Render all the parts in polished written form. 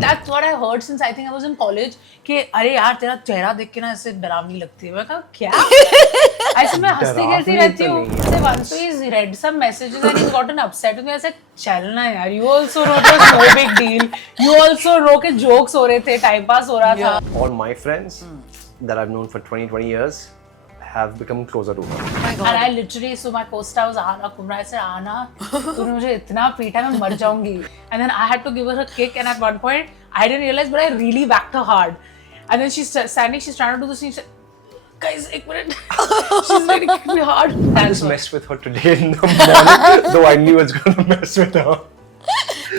That's what I heard since I think I was in college. कि अरे यार तेरा चेहरा देख के ना ऐसे डरावनी लगती है. मैं कहा क्या? ऐसे मैं हंसती खेलती रहती हूँ. So once he's read some messages and he's gotten upset with me. I said चलना यार. You also wrote it was no big deal. You also wrote के jokes हो रहे थे, time pass हो रहा था. All my friends that I've known for 20 years have become closer to her. Oh my God. And I literally, so my co-star was Ana Kumra. I said, Ana, तूने मुझे इतना पीटा मैं मर जाऊंगी. And then I had to give her a kick. And at one point, I didn't realize, but I really whacked her hard. And then she's standing, she's trying to do this. And she said, guys, एक minute. She's really kicked me hard. I just messed with her today in the morning, though I knew I was going to mess with her.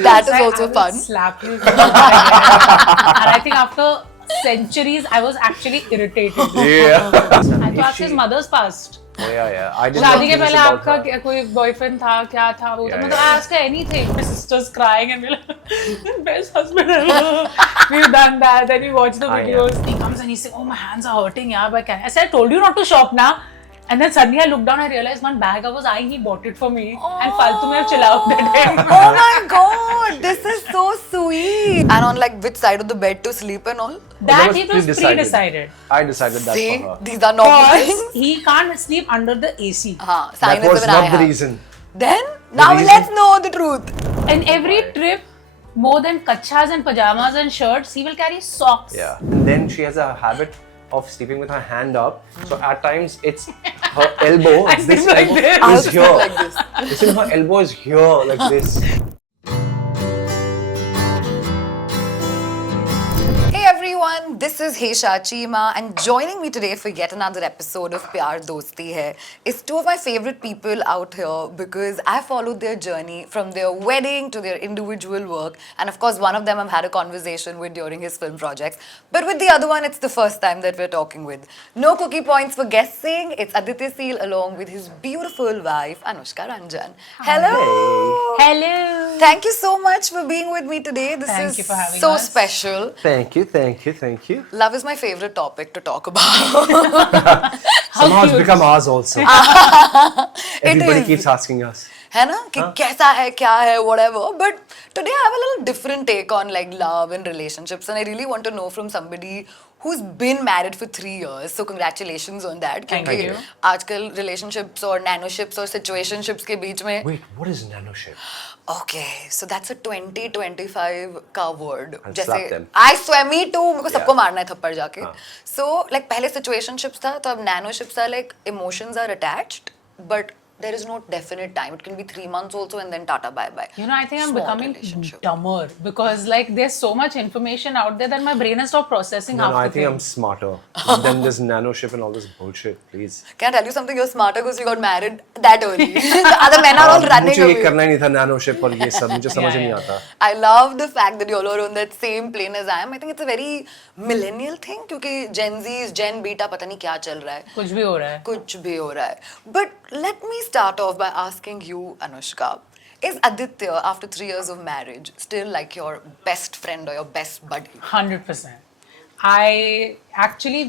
That is also fun. Slap you. And I think after centuries, I was actually irritated. Yeah. I thought his mother's passed. Oh, yeah. I didn't शादी know के this पहले about आपका her. कोई boyfriend था क्या था वो तो मतलब I asked her anything. My sister's crying and we're like best husband ever. We've done that. Then we watch the videos. He comes and he says, oh my hands are hurting. Yeah, but I said I told you not to shop now. And then suddenly I looked down, I realized one bag I was eyeing, he bought it for me. And faltu mein chilao that day. Oh my God, this is so sweet. And on like which side of the bed to sleep and all? That it was pre-decided. I decided that See, for her. these are not the Because things. he can't sleep under the AC. That was not the reason. Then, now let's know the truth. And every trip, more than kachas and pajamas and shirts, he will carry socks. Yeah. And then she has a habit of sleeping with her hand up. So at times it's her elbow. This like elbow this. is here. Like this. Listen, her elbow is here like this. Hey everyone, this is Hesha Chimah and joining me today for yet another episode of Pyar Dosti Hain is two of my favorite people out here because I followed their journey from their wedding to their individual work, and of course one of them I've had a conversation with during his film projects, but with the other one it's the first time that we're talking with. No cookie points for guessing. It's Aditya along with his beautiful wife Anushka Ranjan. Hello! Hello! Thank you so much for being with me today. This Thank is you for having so us. special. Thank you. Love is my favorite topic to talk about. Somehow it's become ours also. Everybody keeps asking us. है ना कि कैसा है क्या है whatever, but today I have a little different take on like love and relationships, and I really want to know from somebody who's been married for 3 years, so congratulations on that. Thank you. आजकल relationships और nanoships और situationships के बीच में Wait, what is nanoship? Okay, so that's a 2025 का word. I'll जैसे slap them. I swear me too. मेरे को सबको Yeah. मारना है थप्पड़ जाके. So like पहले situationships था, तो अब nanoships are like emotions are attached, but there is no definite time. It can be 3 months also and then tata bye bye. You know, I think I'm Small becoming relationship. dumber because like there's so much information out there that my brain has stopped processing half No, I the think I'm things. smarter than this nanoship and all this bullshit, please. Can I tell you something? You're smarter because you got married that early. The other men are all running मुझे ये away. करना ही नहीं था nanoship और ये सब मुझे समझ ही नहीं आता. I love the fact that you all are on that same plane as I am. I think it's a very millennial thing क्योंकि Gen Z's, Gen Beta पता नहीं क्या चल रहा है. कुछ भी हो रहा है. कुछ भी हो रहा है. But let me start off by asking you, Anushka, is Aditya, after 3 years of marriage, still like your best friend or your best buddy? 100%.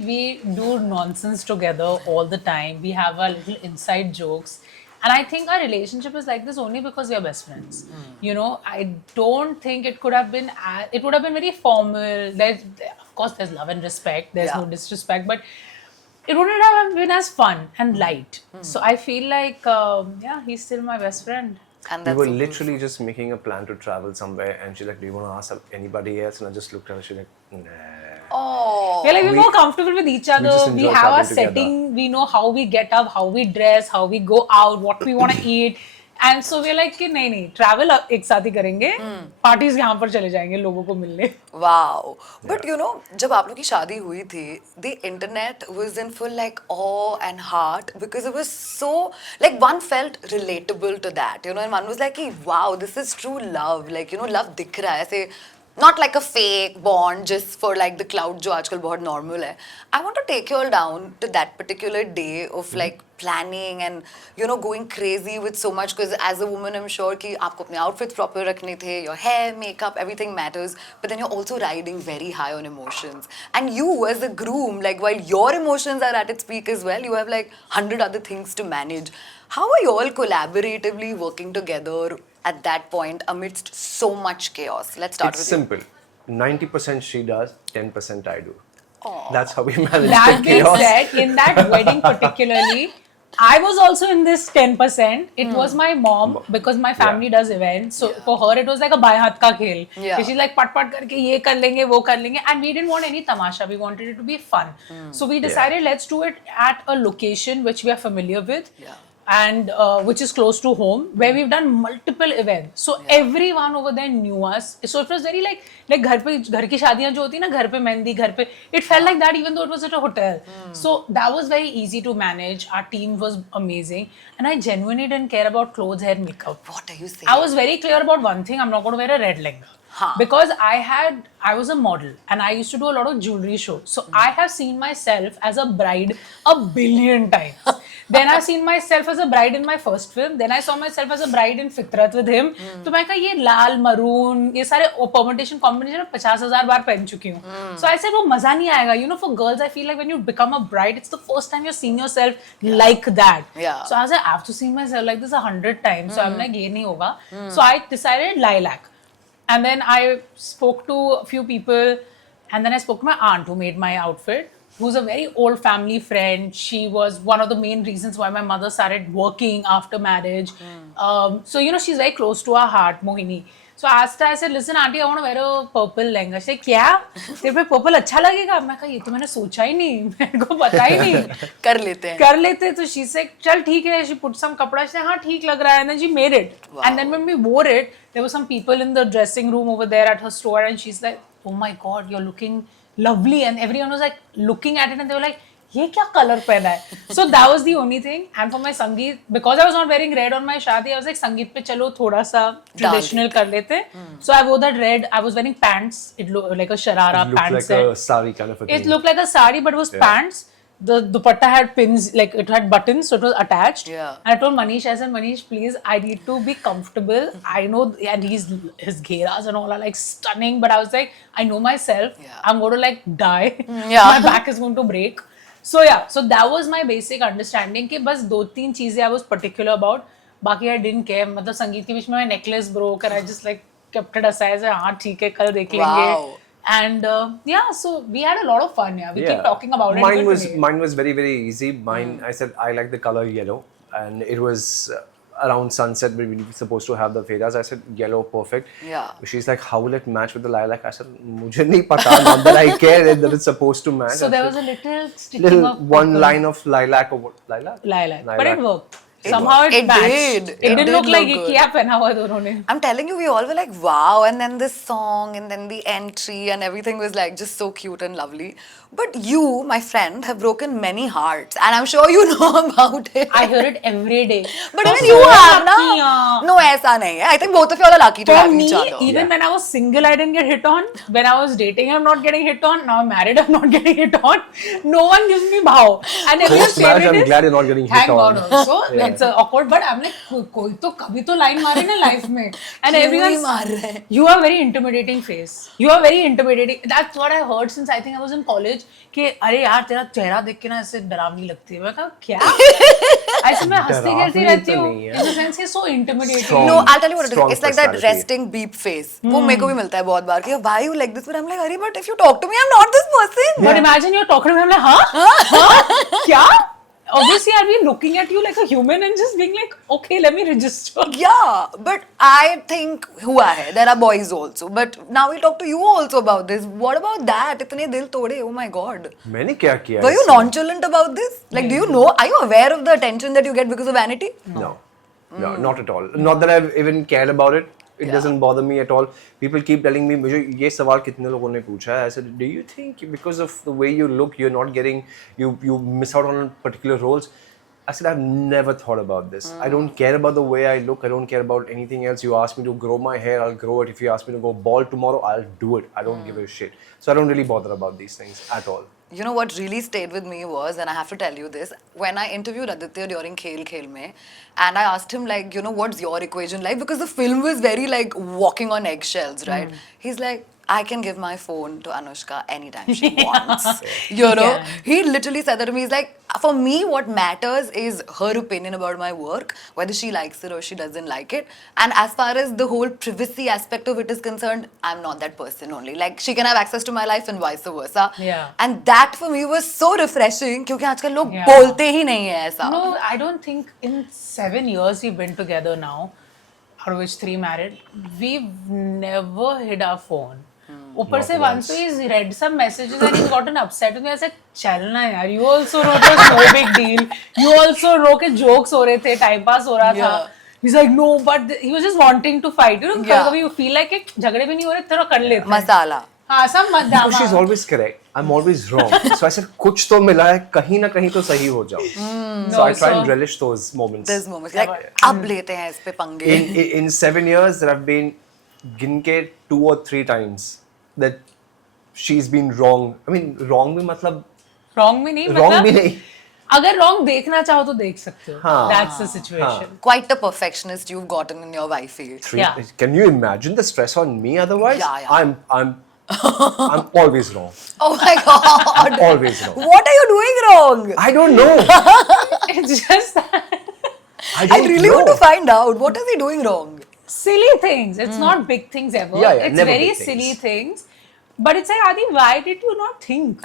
We do nonsense together all the time. We have our little inside jokes. And I think our relationship is like this only because we are best friends. You know, I don't think it could have been, it would have been very formal. Of course, there's love and respect. There's no disrespect. But it wouldn't have been as fun and light. So I feel like, he's still my best friend. And We that's were so literally just making a plan to travel somewhere, and she's like, "Do you want to ask anybody else?" And I just looked at her. She's like, "Nah." Oh. We're more comfortable with each other. just We enjoy have our traveling together. setting. We know how we get up, how we dress, how we go out, what we want to eat. And so we're like कि नहीं travel एक साथ ही करेंगे. Parties यहाँ पर चले जाएंगे लोगों को मिलने. Wow. But you know, जब आप लोग की शादी हुई थी, the internet was in full like awe and heart because it was so like one felt relatable to that, you know, and one was like, wow, this is true love. Like, you know, love दिख रहा है ऐसे. Not like a fake bond just for like the cloud जो आजकल बहुत normal है. I want to take you all down to that particular day of like planning and you know going crazy with so much because as a woman I'm sure कि आपको अपने outfits proper रखने थे, your hair, makeup, everything matters, but then you're also riding very high on emotions. And you as a groom, like while your emotions are at its peak as well, you have like 100 other things to manage. How are you all collaboratively working together at that point amidst so much chaos? Let's start It's with simple. 90% she does, 10% I do. That's how we manage That the being chaos. said, in that wedding particularly, I was also in this 10%. It was my mom because my family does events. So for her, it was like a बाएं हाथ का खेल. Yeah. She's like पट पट करके ये कर लेंगे वो कर लेंगे, and we didn't want any tamasha. We wanted it to be fun. So we decided let's do it at a location which we are familiar with. Yeah. And which is close to home, where we've done multiple events. So everyone over there knew us. So it was very like घर की शादियां जो होती है ना, घर पे मेहंदी, घर पे, it felt like that even though it was at a hotel. So that was very easy to manage. Our team was amazing, and I genuinely didn't care about clothes, hair, makeup. What are you saying? I was very clear about one thing: I'm not going to wear a red lehenga. Because I was a model and I used to do a lot of jewelry shows. So I have seen myself as a bride a billion times. Then I've seen myself as a bride in my first film. Then I saw myself as a bride in Fitrat with him. तो मैं कहा ये लाल maroon ये सारे permutation combination 50,000 बार पहन चुकी हूँ. So I said वो मजा नहीं आएगा. You know, for girls I feel like when you become a bride, it's the first time you're seeing yourself like that. Yeah. So I was like, I have to see myself like this 100 times. So I'm like ये नहीं होगा. So I decided lilac. And then I spoke to a few people, and then I spoke to my aunt who made my outfit, who's a very old family friend. She was one of the main reasons why my mother started working after marriage. So, you know, she's very close to our heart, Mohini. So I asked her, I said, listen, auntie, I want to wear a purple lehenga. She said, क्या? तेरे पे purple अच्छा लगेगा? मैं कहा, ये तो मैंने सोचा ही नहीं, मेरे को पता ही नहीं. कर लेते हैं. तो she said, चल ठीक है. She put some कपड़ा. She said, हाँ ठीक लग रहा है. And then she made it. Wow. And then when we wore it, there were some people in the dressing room over there at her store, and she's like, oh my God, you're looking lovely. And everyone was like looking at it, and they were like, ये क्या colour पहना है? So that was the only thing. And for my संगीत, because I was not wearing red on my शादी, I was like, संगीत पे चलो थोड़ा सा traditional कर लेते. So I wore that red. I was wearing pants. It looked like a sharara It pants looked like set. a sari kind of a thing. It looked like a sari, but it was pants. The dupatta had pins, like it had buttons, so it was attached. Yeah. And I told Manish, I said, Manish, please, I need to be comfortable. I know, and his gheras and all are like stunning, but I was like, I know myself. Yeah. I'm going to like die. Yeah. My back is going to break. So yeah, so that was my basic understanding कि बस 2-3 चीजें I was particular about. बाकी I didn't care. मतलब संगीत के बीच में my necklace broke and I just like kept it aside. हाँ ठीक है कल देख लेंगे. Wow. And yeah, so we had a lot of fun. Yeah, we keep talking about it. Mine was very, very easy. Mine, I said I like the color yellow, and it was around sunset. We were supposed to have the fedas. I said yellow, perfect. Yeah. She's like, how will it match with the lilac? I said, मुझे नहीं पता. Not that I care that it's supposed to match. So there was a little sticking of one line of lilac or what? Lilac. But it worked. Somehow it matched. It didn't look like ये क्या पहना हुआ दोनों ने. I'm telling you, we all were like, wow. And then this song, and then the entry, and everything was like just so cute and lovely. But you, my friend, have broken many hearts, and I'm sure you know about it. I hear it every day. But I'm even so you have, lucky, na? No, ऐसा नहीं है. I think both of you all are lucky to For have me, each other. even when I was single, I didn't get hit on. When I was dating, I'm not getting hit on. Now I'm married, I'm not getting hit on. No one gives me bhao. And everyone's Post-marriage, favorite I'm is, glad you're not getting hit thank on. God also. That's awkward. But I'm like, कोई तो कभी तो line मारे ना life में. And क्यों everyone's, ही मार रहे हैं? you are very intimidating face. You are very intimidating. That's what I heard since I think I was in college. कि अरे यार तेरा चेहरा देख के ना ऐसे डरावनी लगती है. मैं कहा क्या? ऐसे मैं हंसती खेलती रहती हूँ. In the sense, it's so intimidating. Strong. No, I'll tell you what it Strong is. It's like that personality. resting beep face. वो मेरे को भी मिलता है बहुत बार कि why you like this? But I'm like, अरे but if you talk to me, I'm not this person. But imagine you're talking to me, I'm like, huh? क्या? Obviously, I'll be looking at you like a human and just being like, okay, let me register. Yeah, but I think हुआ है. There are boys also. But now we'll talk to you also about this. What about that? इतने दिल तोड़े. Oh my God. मैंने क्या किया? Were you nonchalant about this? Like, do you know? Are you aware of the attention that you get because of vanity? No, not at all. Not that I've even cared about it. It doesn't bother me at all. People keep telling me, मुझे ये सवाल कितने लोगों ने पूछा है? I said, do you think because of the way you look, you're not getting, you miss out on particular roles? I said, I've never thought about this. I don't care about the way I look. I don't care about anything else. You ask me to grow my hair, I'll grow it. If you ask me to go bald tomorrow, I'll do it. I don't give a shit. So I don't really bother about these things at all. You know what really stayed with me was, and I have to tell you this, when I interviewed Aditya during Khel Khel mein, and I asked him like, you know, what's your equation like? Because the film was very like walking on eggshells, right? He's like, I can give my phone to Anushka anytime she wants. You know, can. he literally said that to me. He's like, for me, what matters is her opinion about my work, whether she likes it or she doesn't like it. And as far as the whole privacy aspect of it is concerned, I'm not that person only. Like, she can have access to my life and vice versa. Yeah. And that for me was so refreshing क्योंकि आजकल लोग Yeah. बोलते ही नहीं है ऐसा. No, I don't think in 7 years we've been together now, out of which 3 married, we've never hid our phone. ऊपर से once he's read some messages and he's gotten upset with me. I said, चल ना यार, you also know it was no big deal. You also know कि jokes हो रहे थे, time pass हो रहा था. Yeah. He's like, no, but he was just wanting to fight. You know, Yeah. कभी you feel like कि झगड़े भी नहीं हो रहे, थोड़ा कर लेते हैं. मसाला. हाँ, सब मत Because she's always correct. I'm always wrong. So I said, कुछ तो मिला है, कहीं ना कहीं तो सही हो जाओ. So I try and relish those moments. This moment, like, अब लेते हैं इस पे पंगे. In 7 years, there have been गिन के 2 or 3 times that she's been wrong. I mean, wrong भी मतलब wrong भी नहीं, wrong मतलब भी नहीं. अगर wrong देखना चाहो तो देख सकते हो. हाँ. That's the situation. Quite a perfectionist you've gotten in your wifey. Yeah. Can you imagine the stress on me otherwise? Yeah. I'm always wrong. Oh my god. Always wrong. What are you doing wrong? I don't know. It's just that. I I don't really know. want to find out. What is he doing wrong? Silly things. It's not big things ever. Yeah, it's never very big things. silly things. But it's like, Adi, why did you not think?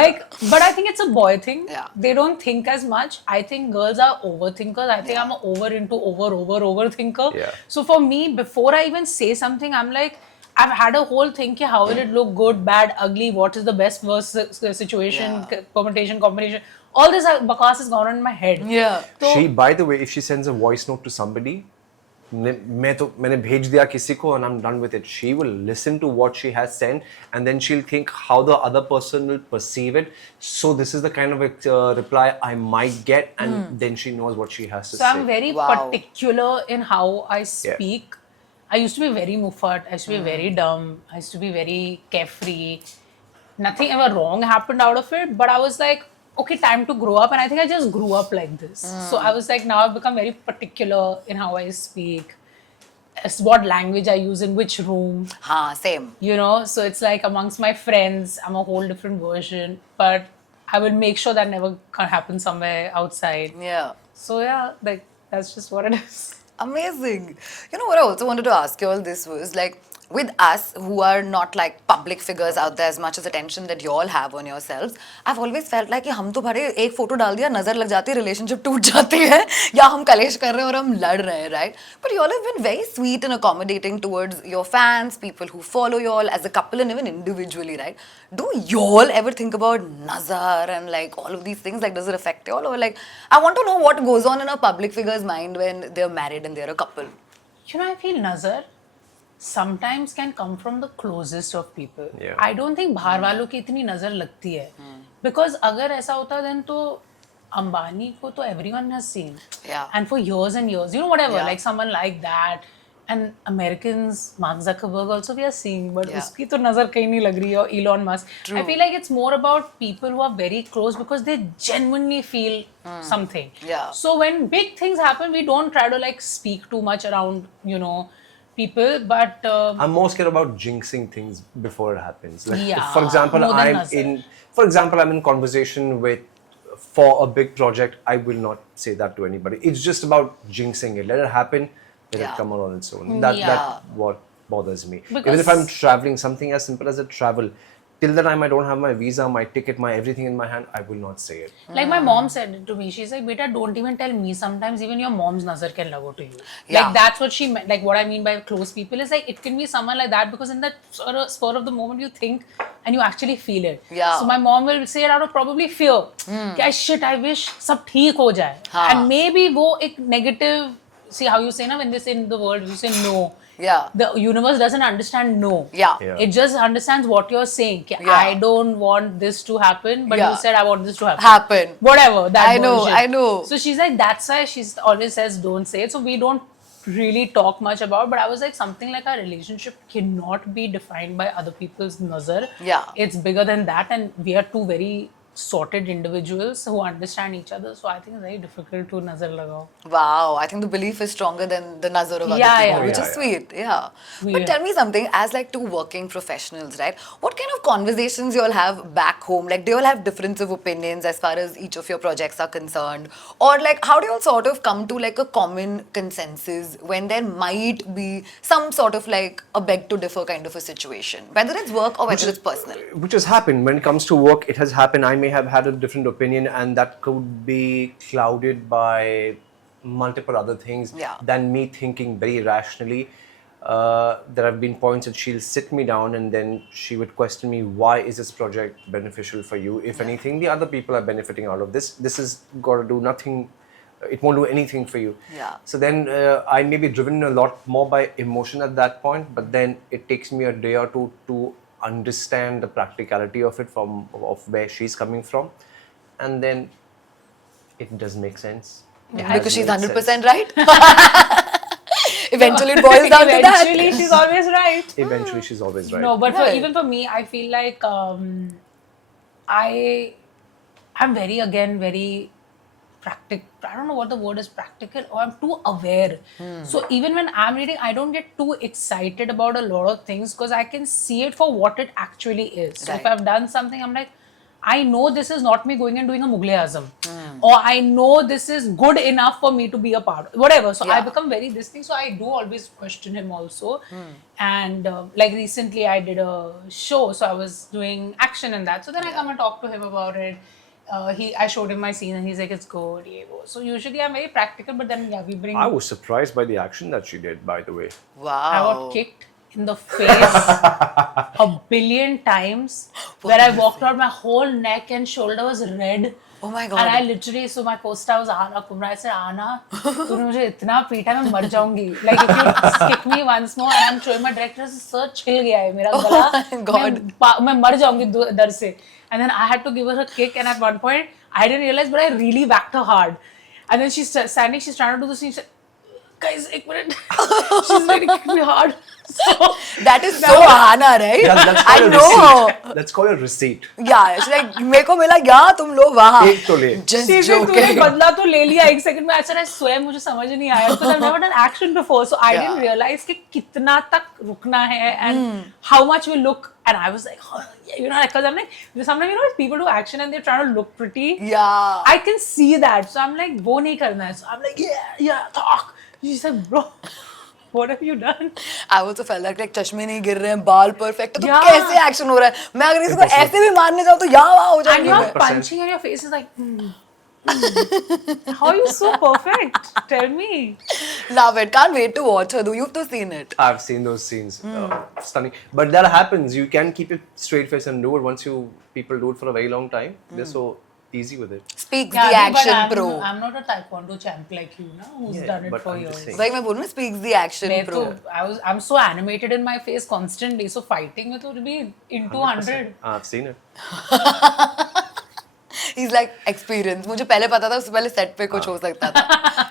Like, but I think it's a boy thing. Yeah. They don't think as much. I think girls are overthinkers. I think I'm an overthinker. Yeah. So for me, before I even say something, I'm like, I've had a whole thing, ki how will it look, good, bad, ugly, what is the best worst situation, permutation, combination. All this bakwas has gone on in my head. Yeah. So, She, by the way, if she sends a voice note to somebody, मैंने भेज दिया किसी को and I'm done with it. She will listen to what she has sent and then she'll think how the other person will perceive it. So this is the kind of reply I might get, and then she knows what she has to So say. I'm very particular in how I speak. I used to be very muffat. I used to be very dumb. I used to be very carefree. Nothing ever wrong happened out of it. But I was like, okay, time to grow up. And I think I just grew up like this. So I was like, now I've become very particular in how I speak. As what language I use in which room. Same. You know, so it's like amongst my friends, I'm a whole different version. But I will make sure that never can happen somewhere outside. Yeah. So yeah, like that's just what it is. Amazing. You know what I also wanted to ask you all this was like, with us who are not like public figures out there, as much as attention that you all have on yourselves, I've always felt like कि हम तो भरे एक photo डाल दिया नजर लग जाती है relationship टूट जाती है या हम कलेश कर रहे हैं और हम लड़ रहे हैं, right? But you all have been very sweet and accommodating towards your fans, people who follow you all as a couple and even individually, right? Do you all ever think about nazar and like all of these things? Like, does it affect you all? Or like, I want to know what goes on in a public figure's mind when they're married and they're a couple. You know, I feel nazar sometimes can come from the closest of people. Yeah. I don't think बाहर वालों की इतनी नजर लगती है. Because अगर ऐसा होता then तो अंबानी को तो everyone has seen. Yeah. And for years and years, you know, whatever, Yeah. like someone like that. And Americans, Mark Zuckerberg also we are seeing, but उसकी तो नजर कहीं नहीं लग रही है, or Elon Musk. I feel like it's more about people who are very close because they genuinely feel something. Yeah. So when big things happen, we don't try to like speak too much around, you know, people, but I'm more scared about jinxing things before it happens. Like, Yeah, for example, more than I'm nazar. in conversation for a big project. I will not say that to anybody. It's just about jinxing it. Let it happen. Let it come on its own. That's what bothers me. Even if I'm traveling, something as simple as a travel, till the time I don't have my visa, my ticket, my everything in my hand, I will not say it. Like my mom said it to me. She's like, "Beta, don't even tell me. Sometimes even your mom's nazar can lago to you." Yeah. Like that's what she meant. Like what I mean by close people is like it can be someone like that because in that spur of the moment you think and you actually feel it. Yeah. So my mom will say it out of probably fear. Ki, shit, I wish sab theek ho jaye. And maybe wo ek negative. See how you say na when they say in the world you say no. Yeah. The universe doesn't understand no. Yeah. It just understands what you're saying. Ki, I don't want this to happen, but you said I want this to happen. Whatever. That I know, version. I know. So she's like, that's why she always says don't say it. So we don't really talk much about, but I was like, something like our relationship cannot be defined by other people's nazar. Yeah. It's bigger than that, and we are two very sorted individuals who understand each other. So I think it's very difficult to nazar lagao. Wow, I think the belief is stronger than the nazar of other Yeah, people, yeah. which Yeah, is yeah. sweet. Yeah. Yeah. But tell me something, as like two working professionals, right? What kind of conversations you all have back home? Like, do you all have difference of opinions as far as each of your projects are concerned? Or like, how do you all sort of come to like a common consensus when there might be some sort of like a beg to differ kind of a situation, whether it's work or whether it's personal? Which has happened when it comes to work. It has happened. I may have had a different opinion, and that could be clouded by multiple other things Yeah. than me thinking very rationally. There have been points that she'll sit me down and then she would question me, why is this project beneficial for you? If anything, the other people are benefiting out of this. This has got to do nothing. It won't do anything for you. Yeah. So then I may be driven a lot more by emotion at that point, but then it takes me a day or two to understand the practicality of it of where she's coming from, and then it does make sense. Because she's 100% right. Eventually, it boils down to that. Eventually, she's always right. Eventually, she's always right. No, but Right. even for me, I feel like I'm very practical. I don't know what the word is, practical, or I'm too aware. So even when I'm reading, I don't get too excited about a lot of things because I can see it for what it actually is. So if Right. I've done something, I'm like, I know this is not me going and doing a Mughal Azam, or I know this is good enough for me to be a part, whatever. So I Yeah. become very this thing. So I do always question him also. And like recently, I did a show, so I was doing action in that. So then I come and talk to him about it. I showed him my scene, and he's like, "It's good." Yeah, go. So usually I'm very practical, but then yeah, we bring. I was surprised by the action that she did, by the way. Wow. I got kicked in the face a billion times. Where I walked out, my whole neck and shoulder was red. Oh my God. And I literally, so my co-star was Ana Kumra. I said, Ana, तूने मुझे इतना पीटा मैं मर जाऊंगी. Like if you kick me once more, and I'm showing my director, sir छिल गया है मेरा गला. my God. मैं मर जाऊंगी डर से. And then I had to give her a kick, and at one point I didn't realize, but I really whacked her hard. And then she's standing, she's trying to do this thing. She said, guys, एक minute. She's really kicked me hard. So That is so Ahana, right? That's I called a know her. receipt. That's called a receipt. Yeah, she's like, मेरे को मिला यहाँ तुम लोग वहाँ. एक तो ले. Just तूने joking. बदला तो ले लिया एक सेकंड में. ऐसा स्वयं मुझे समझ नहीं आया because I've never done action before, so I didn't realize कि कितना तक रुकना है and how much we look. And I was like, oh, yeah, you know, because I'm like, sometimes you know people do action and they're trying to look pretty. Yeah. I can see that, so I'm like, वो नहीं करना है. So I'm like, yeah, talk. She's like, bro, what have you done? I also felt like चश्मे नहीं गिर रहे हैं, बाल perfect है, तो Yeah. कैसे action हो रहा है? मैं अगर किसी को ऐसे भी मारने जाऊँ तो यहाँ वहाँ हो And जाएंगे. you're मैं. punching and your face is like, how are you so perfect? Tell me. Love it. Can't wait to watch her. You've to seen it. I've seen those scenes. Stunning. But that happens. You can keep it straight face and do it once people do it for a very long time. They're so easy with it. Speaks Yeah, the action but pro. I'm not a taekwondo champ like you, na, who's Yeah, done it but for I'm years. just saying. वही मैं बोल रही हूँ, speaks the action मैं pro. तो I'm so animated in my face constantly, so fighting में तो be into 100. I've seen it. He's like experienced. मुझे पहले पता था, उससे पहले set पे कुछ हो सकता था.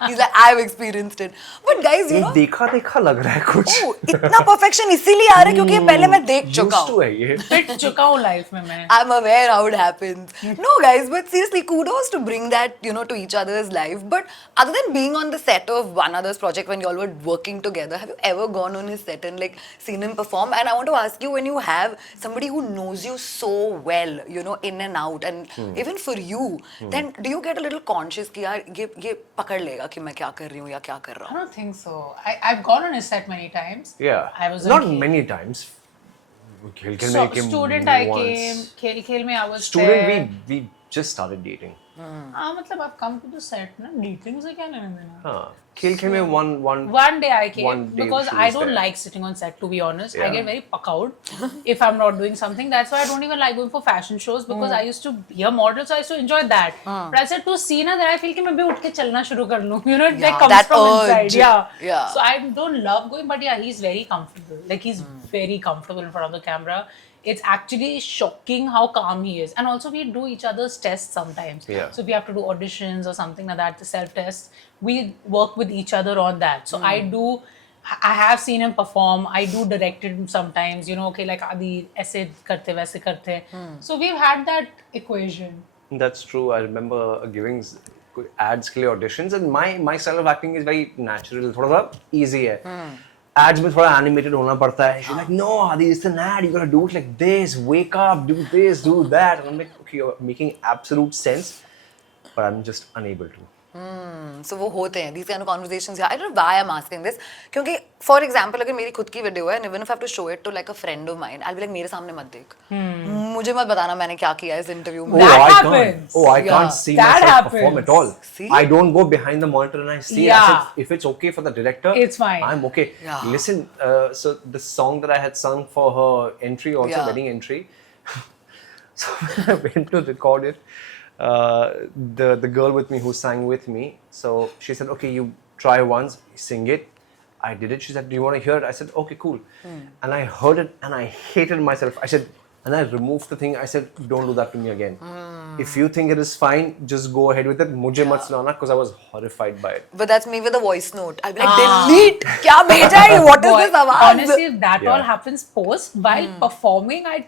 He's like, I've experienced it. But guys, you know, देखा लग रहा है कुछ. oh, इतना perfection इसीलिए आ रहा है क्योंकि ये पहले मैं देख चुका Used to हूँ. है ये. Fit चुका हूँ life में मैं. I'm aware how it happens. No, guys, but seriously, kudos to bring that, you know, to each other's life. But other than being on the set of one other's project when you all were working together, have you ever gone on his set and like seen him perform? And I want to ask you, when you have somebody who knows you so well, you know, in and out, and even for you, then do you get a little conscious कि यार ये पकड़ लेगा कि मैं क्या कर रही हूँ या क्या कर रहा I हूँ? don't think so. I've gone on his set many times. Yeah. I was Not on many times. खेल खेल में So, came student I once. came, खेल खेल में I was Student there. we just started dating. हाँ मतलब I've come to the set ना, dating से क्या लेना देना? हाँ. खेल खेल में one. One day I came One day because she I was don't there. like sitting on set, to be honest. I Yeah. get very puckout if I'm not doing something. That's why I don't even like going for fashion shows because I used to be a model, so I used to enjoy that. But I said to see na, then I feel कि मैं भी उठ के चलना शुरू कर लूँ. You know, it like comes that from urge. inside. Yeah. Yeah. So I don't love going, but yeah, he's very comfortable. Like he's very comfortable in front of the camera. It's actually shocking how calm he is. And also we do each other's tests sometimes. Yeah. So if we have to do auditions or something like that, the self-tests, we work with each other on that. So I have seen him perform. I do direct him sometimes, you know, okay, like Adi, aise karte, waise karte. So we've had that equation. That's true. I remember giving ads के लिए auditions, and my style of acting is very natural. थोड़ा सा easy है. Ads में थोड़ा animated होना पड़ता है. She's like, no, Adi, it's an ad. You gotta do it like this. Wake up, do this, do that. And I'm like, okay, you're making absolute sense, but I'm just unable to. So वो होते हैं these kind of conversations. I don't know why I'm asking this. क्योंकि for example अगर मेरी खुद की video है and even if I have to show it to like a friend of mine, I'll be like मेरे सामने मत देख. मुझे मत बताना मैंने क्या किया इस इंटरव्यू में. That I happens. can't. I Yeah. can't see That myself happens. perform at all. See? I don't go behind the monitor and I see. Yeah. I said, if it's okay for the director, It's fine. I'm okay. Yeah. Listen, so the song that I had sung for her entry, also Yeah. wedding entry. So when I went to record it, the girl with me who sang with me, so she said, okay, you try once, sing it. I did it. She said, do you want to hear it? I said, okay, cool. And I heard it and I hated myself. I said, and I removed the thing. I said, don't do that to me again. If you think it is fine, just go ahead with it. Mujhe mat sunana, because I was horrified by it. But that's me with a voice note. I'll be like delete. क्या भेजा है? What is this आवाज? Honestly, if that Yeah. all happens post, while performing, I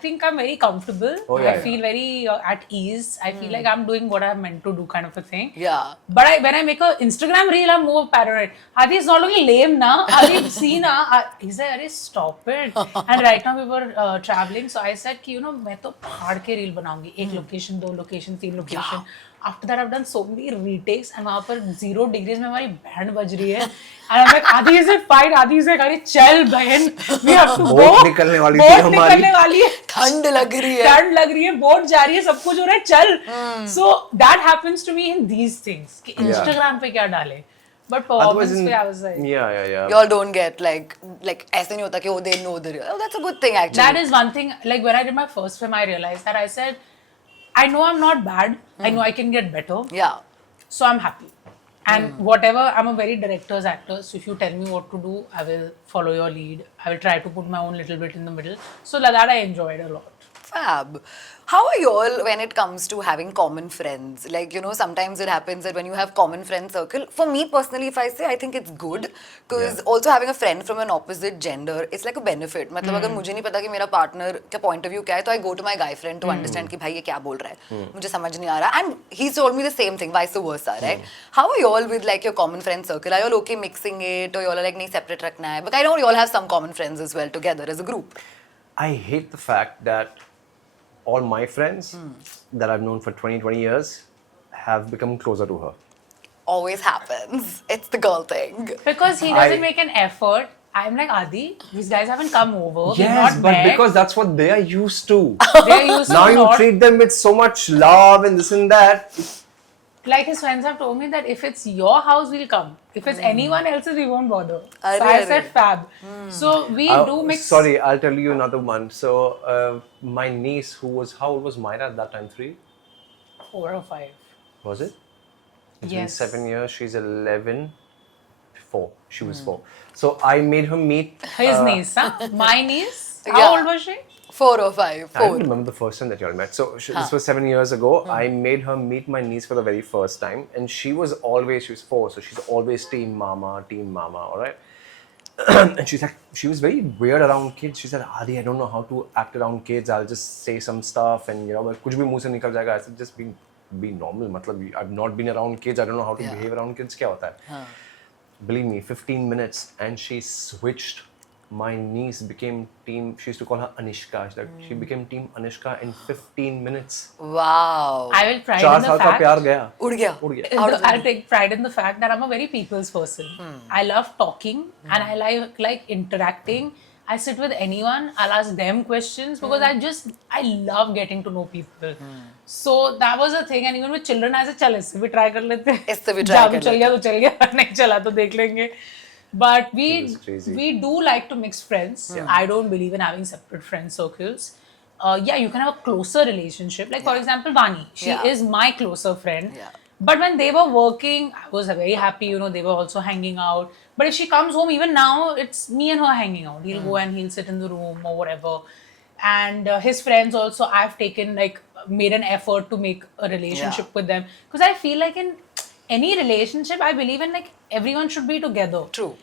think I'm very comfortable. Oh, yeah, I feel very at ease. I feel like I'm doing what I'm meant to do, kind of a thing. Yeah. But when I make a Instagram reel, I'm more paranoid. Adi is not looking lame, na. Adi, see, na. He's like, Arey, stop it. And right now we were traveling, so I said, कि मैं तो पहाड़ के reel बनाऊंगी. एक location, दो location, तीन location. After that, I've done so many retakes, and वहाँ पर 0 degrees में हमारी बैंड बज रही है. And I'm like, Adi, is it fine? Adi is like, अरे चल बहन, we have to go. Boat निकलने वाली थी बोट हमारी. निकलने वाली है. ठंड लग रही है. ठंड लग रही है, बोट जा रही है, सब कुछ हो रहा है, चल. So that happens to me in these things. कि Instagram पे क्या डाले? But performance पे I was like, Yeah. You all don't get like ऐसे नहीं होता कि oh they know the real. Oh, that's a good thing actually. that is one thing. Like when I did my first film, I realized that I said, I know I'm not bad. I know I can get better. Yeah. So I'm happy. And whatever, I'm a very director's actor. So if you tell me what to do, I will follow your lead. I will try to put my own little bit in the middle. So like that I enjoyed a lot. Fab. How are you all when it comes to having common friends? Like, sometimes it happens that when you have common friend circle, for me personally, if I say, I think it's good. Because also having a friend from an opposite gender, it's like a benefit. मतलब अगर मुझे नहीं पता कि मेरा partner का point of view क्या है, तो I go to my guy friend to understand कि भाई ये क्या बोल रहा है. मुझे समझ नहीं आ रहा. And he's told me the same thing, vice versa, right? How are you all with like your common friend circle? Are you all okay mixing it? Or you all are like, नहीं separate रखना है? Because I know you all have some common friends as well together as a group. I hate the fact that all my friends that I've known for 20 years have become closer to her. Always happens. It's the girl thing. Because he doesn't make an effort. I'm like, Adi, these guys haven't come over. We've Yes, not but met. because that's what they are used to. They're used Now to you not. treat them with so much love and this and that. Like his friends have told me that if it's your house, we'll come. If it's anyone else's, we won't bother. So I Arre. said fab. So we do mix. Sorry, I'll tell you another one. So my niece, who was, how old was Myra at that time? 3? 4 or 5. Was it? It's been Yes. 7 years. She's 11. 4. She was 4. So I made her meet. His niece, huh? My niece? How Yeah. old was she? 4 or 5. I don't 4. remember the first time that you all met. So this was 7 years ago. I made her meet my niece for the very first time, and she was 4, so she's always team mama, all right. And she's like, she was very weird around kids. She said, Adi, I don't know how to act around kids. I'll just say some stuff, and कुछ भी मुंह से निकल जाएगा. I said, just be normal. मतलब I've not been around kids. I don't know how to behave around kids. क्या होता है? Believe me, 15 minutes, and she switched. My niece became team, she used to call her Anushka. She became team Anushka in 15 minutes. Wow. I will pride 4 in the साल का fact. प्यार गया. उड़ गया. उड़ गया. I'll take pride in the fact that I'm a very people's person. I love talking and I like interacting. I sit with anyone, I'll ask them questions because I love getting to know people. So that was a thing, and even with children, I said, चल इससे भी try कर लेते हैं. इससे भी try जब कर चल गया तो चल गया, नहीं चला तो देख लेंगे. But It was crazy. we do like to mix friends. I don't believe in having separate friend circles. You can have a closer relationship. Like for example, Vani, she is my closer friend. Yeah. But when they were working, I was very happy, they were also hanging out. But if she comes home, even now, it's me and her hanging out. He'll go and he'll sit in the room or whatever. And his friends also, I've made an effort to make a relationship with them. Because I feel like in any relationship, I believe in like everyone should be together. True.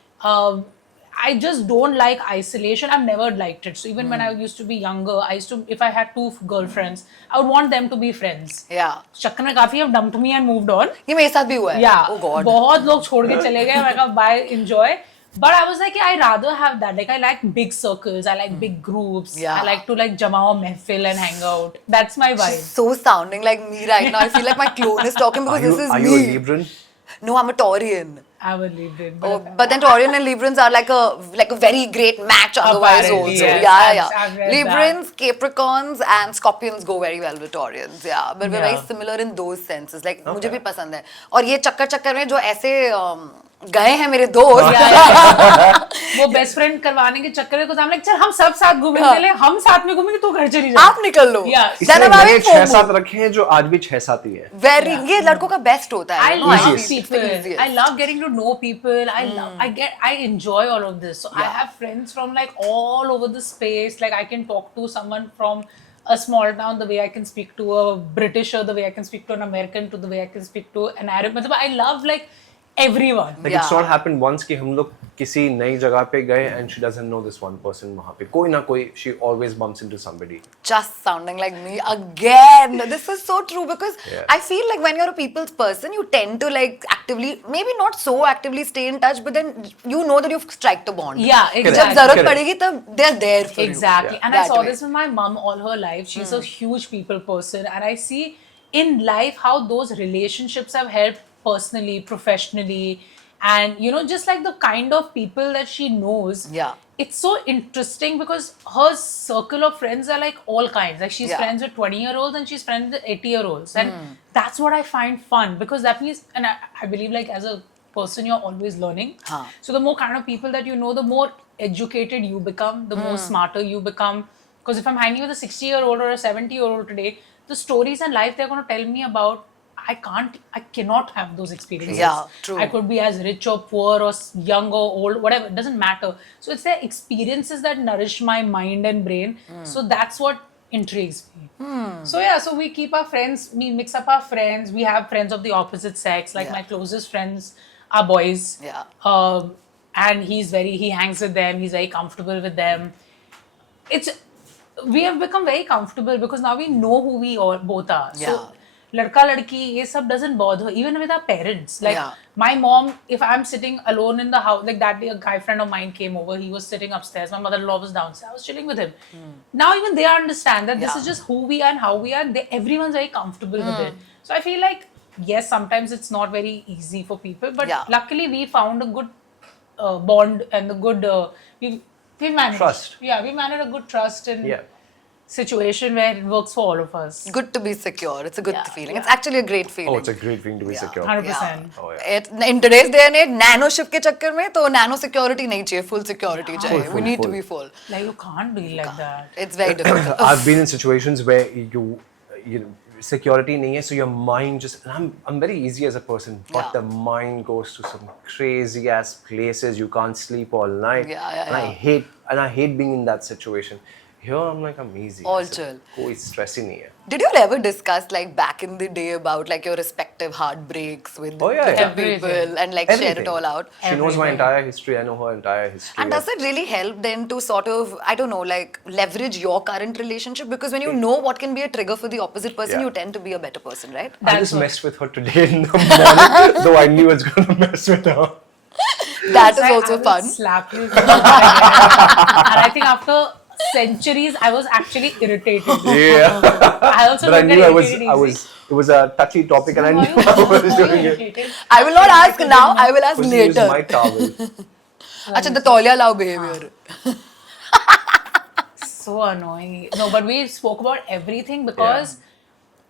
I just don't like isolation. I've never liked it. So even when I used to be younger, I used to, if I had two girlfriends, I would want them to be friends. Yeah. चक्कर में काफी have dumped me and moved on. ये मेरे साथ भी हुआ है. Yeah. Oh God. बहुत लोग छोड़ के चले गए. मैं कहा bye, enjoy. But I was like, I rather have that. Like I like big circles. I like big groups. Yeah. I like to like jamao mehfil and hang out. That's my vibe. She's so sounding like me right now. I feel like my clone is talking because this is are me. you a Libran? No, I'm a Taurian. I will leave it. Oh, but then Taurian and Librans are like a very great match otherwise Apparently, also. yes. I've read Librans, Capricorns and Scorpions go very well with Taurians. Yeah, but we're very similar in those senses. Like मुझे भी पसंद है. और ये चक्कर में जो ऐसे गए हैं मेरे दोस्त वो बेस्ट फ्रेंड करवाने के चक्कर में I'm like चल हम सब साथ घूमेंगे चले हम साथ में घूमेंगे तू घर चली जा आप निकल लो इसलिए मैंने 6-7 रखे हैं जो आज भी 6-7 ही है वेरी ये लड़कों का बेस्ट होता है I love people I love getting to know people I enjoy all of this so I have friends from like all over the space like I can talk to someone from a small town the way I can speak to a Britisher the way I can speak to an American to the way I can speak to an Arab मतलब I love like everyone like it's not happened once कि हम लोग किसी नई जगह पे गए and she doesn't know this one person वहाँ पे कोई ना कोई she always bumps into somebody just sounding like me again this is so true because I feel like when you're a people's person you tend to like actively maybe not so actively stay in touch but then you know that you've struck a bond exactly जब जरूरत पड़ेगी तब they're there for exactly you and I saw this with my mom all her life she's a huge people person and I see in life how those relationships have helped personally, professionally, and you know, just like the kind of people that she knows. Yeah. It's so interesting because her circle of friends are like all kinds. Like she's friends with 20-year-olds and she's friends with 80-year-olds. And that's what I find fun because that means, and I believe like as a person, you're always learning. So the more kind of people that you know, the more educated you become, the more smarter you become. Because if I'm hanging with a 60-year-old or a 70-year-old today, the stories and life they're going to tell me about, I cannot have those experiences. Yeah, true. I could be as rich or poor or young or old, whatever, it doesn't matter. So it's their experiences that nourish my mind and brain. So that's what intrigues me. So yeah, so we keep our friends, we mix up our friends, we have friends of the opposite sex, like my closest friends are boys. Yeah. And he hangs with them, he's very comfortable with them. We have become very comfortable because now we know who we all both are. So ladka ladki ये सब doesn't bother even with our parents like my mom if I'm sitting alone in the house like that day a guy friend of mine came over he was sitting upstairs my mother-in-law was downstairs I was chilling with him now even they understand that this is just who we are and how we are and everyone's very comfortable with it so I feel like yes sometimes it's not very easy for people but luckily we found a good bond and a good we managed trust we managed a good trust and situation where it works for all of us. Good to be secure. It's a good feeling. It's actually a great feeling. Oh, it's a great feeling to be secure. 100%. Oh, yeah. In today's day and age, nano ship के चक्कर में तो nano security नहीं चाहिए, full security चाहिए. We need to be full. Like you can't be like that. It's very difficult. I've been in situations where you know, security nahi hai, so your mind just. I'm very easy as a person, but the mind goes to some crazy ass places. You can't sleep all night. And I hate being in that situation. Here I'm like I'm easy. All chill. कोई stress ही नहीं है. Did you ever discuss like back in the day about like your respective heartbreaks with different people and like share it all out? She knows my entire history. I know her entire history. And does it really help then to sort of I don't know like leverage your current relationship because when you know what can be a trigger for the opposite person, you tend to be a better person, right? I just messed with her today in the morning, though I knew I was gonna mess with her. That is also fun. Slap you. And I think after centuries, I was actually irritated. Yeah. I also but I knew it was a touchy topic and I knew I was doing it. I will not ask now, I will ask later. Use my towel. Acha, the tauliya lao behavior. So annoying. No, but we spoke about everything because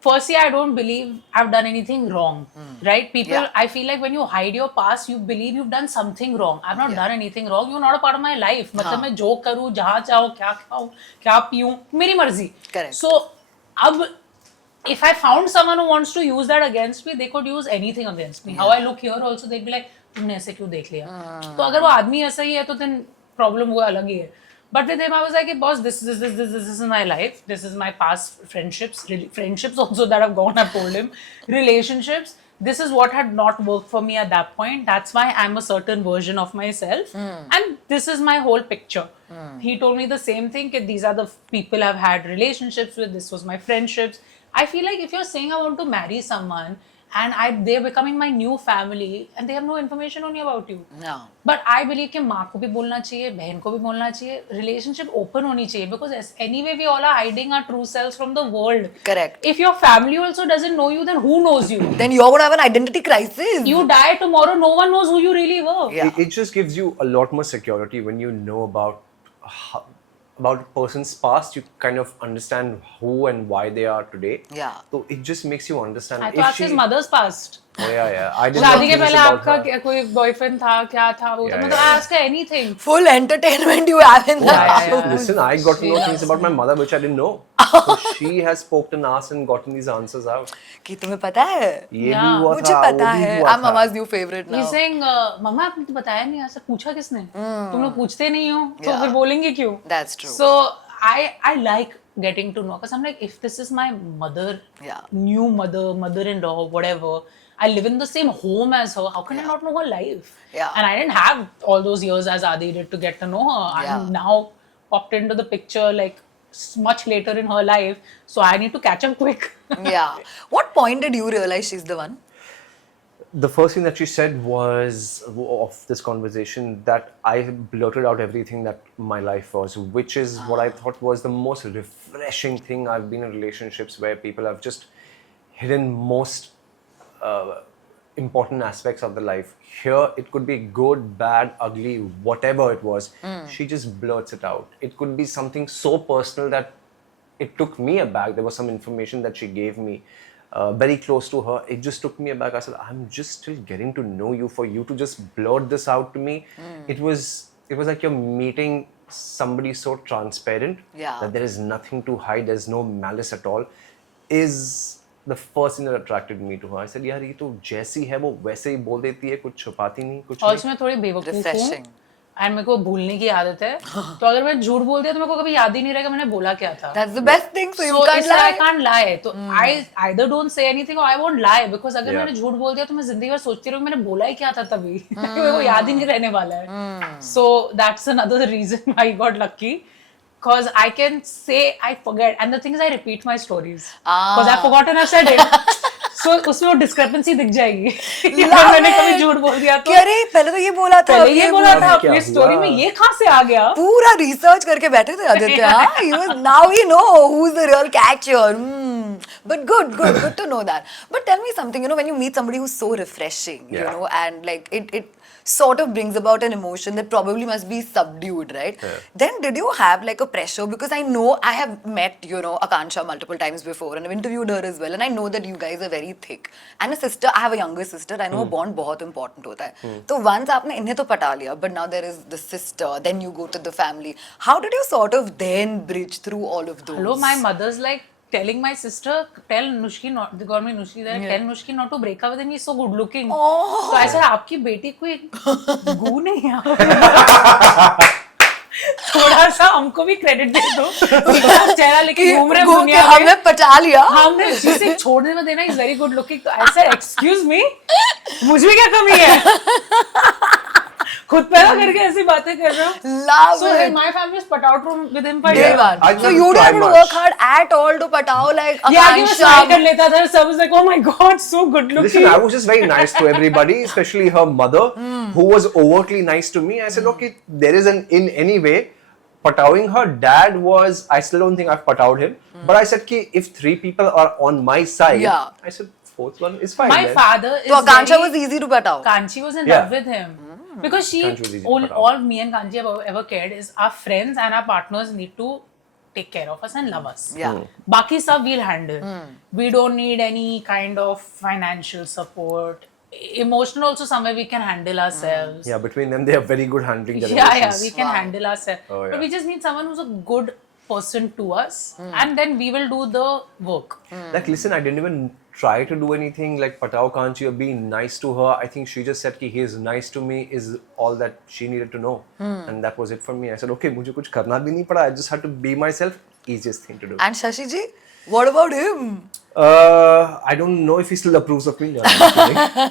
firstly, I don't believe I've done anything wrong, right? People, I feel like when you hide your past, you believe you've done something wrong. I've not done anything wrong. You're not a part of my life. मतलब मैं जो करूँ, जहाँ चाहूँ, क्या खाऊँ, क्या पीऊँ, मेरी मर्जी. Correct. So, if I found someone who wants to use that against me, they could use anything against me. How I look here also, they'd be like, तुमने ऐसे क्यों देख लिया? तो अगर वो आदमी ऐसा ही है, तो then problem वो अलग ही है. But with him, I was like, boss, this is my life. This is my past friendships. Friendships also that have gone, I've told him. Relationships. this is what had not worked for me at that point. That's why I'm a certain version of myself. And this is my whole picture. He told me the same thing, that these are the people I've had relationships with, this was my friendships. I feel like if you're saying I want to marry someone and they're becoming my new family and they have no information only about you. Yeah. But I believe कि माँ को भी बोलना चाहिए, बहन को भी बोलना चाहिए, relationship open होनी चाहिए, because anyway we all are hiding our true selves from the world. Correct. If your family also doesn't know you, then who knows you? Then you're gonna have an identity crisis. You die tomorrow, no one knows who you really were. Yeah. It just gives you a lot more security when you know about a person's past. You kind of understand who and why they are today. Yeah. So it just makes you understand. I thought his mother's past. Oh yeah. I didn't शादी know के things पहले about आपका her. कोई boyfriend था, क्या था वो? तो मतलब I asked her anything. Full entertainment you have in that. Listen, I got to know things about my mother which I didn't know. So she has poked an ass and gotten these answers out. कि तुम्हें पता है? ये भी Yeah. हुआ मुझे था, पता वो भी है. हुआ I'm था. Mama's new favorite now. He's saying, मम्मा आपने तो बताया नहीं, ऐसा पूछा किसने? तुम लोग पूछते नहीं हो, तो Yeah. फिर बोलेंगे क्यों? That's true. So I like getting to know, because I'm like, if this is my mother, Yeah. new mother-in-law, whatever, I live in the same home as her, how can I not know her life? Yeah. And I didn't have all those years as Adi did to get to know her. Yeah. I'm now popped into the picture like much later in her life, so I need to catch up quick. Yeah. What point did you realize she's the one? The first thing that she said was of this conversation that I blurted out everything that my life was, which is what I thought was the most refreshing thing. I've been in relationships where people have just hidden most important aspects of the life. Here, it could be good, bad, ugly, whatever it was. She just blurts it out. It could be something so personal that it took me aback. There was some information that she gave me very close to her. It just took me aback. I said, I'm just still getting to know you. For you to just blurt this out to me, it was like you're meeting somebody so transparent Yeah. that there is nothing to hide. There's no malice at all. Is the first thing that attracted me to her. I said, यार ये तो जैसी है वो वैसे ही बोल देती है, कुछ छुपाती नहीं, कुछ Also मैं थोड़ी बेवकूफ हूँ Refreshing. and मेरे को भूलने की आदत है, तो अगर मैं झूठ बोलती हूँ तो मेरे को कभी याद ही नहीं रहेगा मैंने बोला क्या था. That's the best thing. So you So can't इसलिए lie. I can't lie. तो I either don't say anything or I won't lie, because अगर Yeah. मैंने झूठ बोल दिया तो मैं जिंदगी भर सोचती रहूँ मैंने बोला ही क्या था तभी. मेरे को याद ही नहीं रहने वाला है. So that's another reason why I got lucky. Because I can say I forget, and the thing is I repeat my stories. Because I've forgotten I've said it. So उसमें वो discrepancy दिख जाएगी. अगर मैंने कभी झूठ बोल दिया तो. कि अरे पहले तो ये बोला था. पहले ये बोला था, क्या अपनी स्टोरी हुआ? में ये कहाँ से आ गया? पूरा रिसर्च करके बैठे थे आदित्य. हाँ? Now we know who's the real catcher. But good to know that. But tell me something, when you meet somebody who's so refreshing, Yeah. and like it sort of brings about an emotion that probably must be subdued, right? Yeah. Then did you have like a pressure? Because I know I have met, Akansha multiple times before, and I've interviewed her as well, and I know that you guys are very thick. And a sister, I have a younger sister, I know a bond बहुत important होता है. So once आपने इन्हें तो पटा लिया, but now there is the sister, then you go to the family. How did you sort of then bridge through all of those? Hello, my mother's like telling my sister, tell Nushki not, they called me Nushki, tell Nushki not to break up with him, he's so good looking. Oh. So I said, आपकी बेटी को एक गू नहीं है. थोड़ा सा हमको भी क्रेडिट दे दो. चेहरा लेके घूम रहे हैं दुनिया में. हमने पटा लिया. हमने जिसे छोड़ने में देना, is very good looking. I said, excuse me, मुझे भी क्या कमी है? खुद पैदा करके ऐसी बातें कर रहे हो. Love So it. my family is put out with him by Day day one. I So didn't you try didn't much. work hard at all to patao like Yeah, he was smile कर Akansha. लेता था. सब was like, oh my god, so good looking. Listen, I was just very nice to everybody, especially her mother, who was overtly nice to me. I said, okay, there is in any way. Patawing her dad was, I still don't think I've patawed him. But I said, ki, if 3 people are on my side, Yeah. I said, 4th one is fine. My then. father is So Akansha very, was easy to patao. Kanchi was in Yeah. love with him. Because Kanchi was easy to put out. all me and Kanchi have ever cared is our friends and our partners need to take care of us and love us. Yeah. Baki sab we'll handle. We don't need any kind of financial support. Emotional also somewhere we can handle ourselves. Yeah, between them, they are very good handling their Yeah, emotions. we can handle ourselves. Oh, yeah. But we just need someone who's a good person to us, and then we will do the work. Like, listen, I didn't even try to do anything like Patao Kanchi or being nice to her. I think she just said कि he is nice to me is all that she needed to know. And that was it for me. I said, okay, मुझे कुछ करना भी नहीं पड़ा. I just had to be myself. easiest thing to do. And Shashi ji, what about him? I don't know if he still approves of me. No, I'm not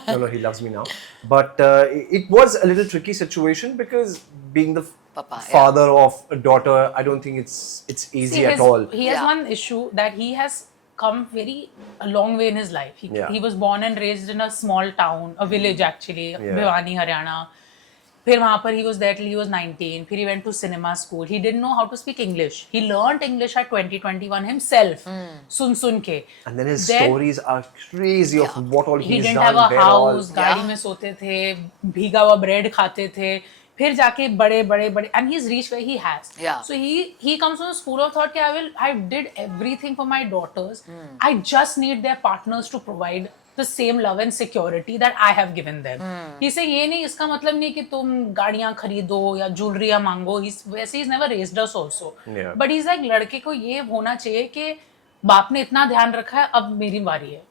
kidding. No, he loves me now. But it was a little tricky situation because being the Papa, father of a daughter, I don't think it's easy See, at all. he has Yeah. one issue that he has come a long way in his life. He was born and raised in a small town, a village actually, Bhiwani, Haryana. फिर वहाँ पर he was there till he was 19. फिर he went to cinema school. He didn't know how to speak English. He learned English at 2021 himself. सुन के. And then his stories are crazy of what all He he's didn't done. have a where all. house. गाड़ी में सोते थे. भीगा हुआ bread खाते थे. फिर जाके बड़े and he's reached where he has. Yeah. So he comes from a school of thought कि I did everything for my daughters. I just need their partners to provide the same love and security that I have given them. He's saying ये नहीं, इसका मतलब नहीं कि तुम गाड़ियाँ खरीदो या ज्वेलरी मांगो. वैसे he's never raised us also. Yeah. But he's like लड़के को ये होना चाहिए कि बाप ने इतना ध्यान रखा है, अब मेरी बारी है.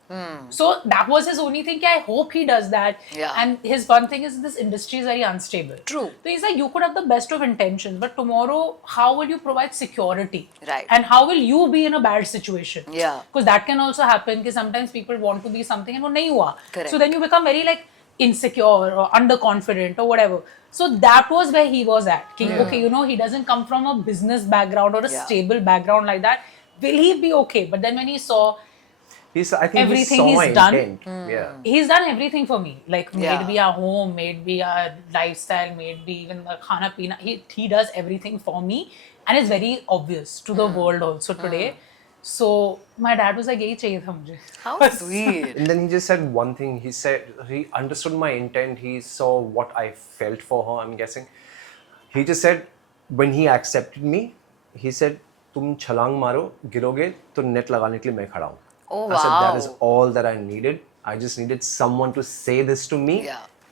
So that was his only thing. I hope he does that. Yeah. And his one thing is this industry is very unstable. True. So he's like, you could have the best of intentions, but tomorrow, how will you provide security? Right. And how will you be in a bad situation? Yeah. Because that can also happen. Because sometimes people want to be something and वो नहीं हुआ. Correct. So then you become very like insecure or underconfident or whatever. So that was where he was at. Okay, he doesn't come from a business background or a stable background like that. Will he be okay? But then when he saw I think everything he saw he's done. intent. Yeah. He's done everything for me. Like Yeah. made me a home, made me a lifestyle, made me even the khana pina. He does everything for me, and it's very obvious to the world also today. So my dad was like, "Yahi chahiye tha mujhe." How sweet. And then he just said one thing. He said he understood my intent. He saw what I felt for her, I'm guessing. He just said, when he accepted me, he said, तुम छलांग मारो, गिरोगे तो net लगाने के लिए मैं खड़ा हूँ. Oh, I said, that wow. is all that I needed. I just needed someone to say this to me,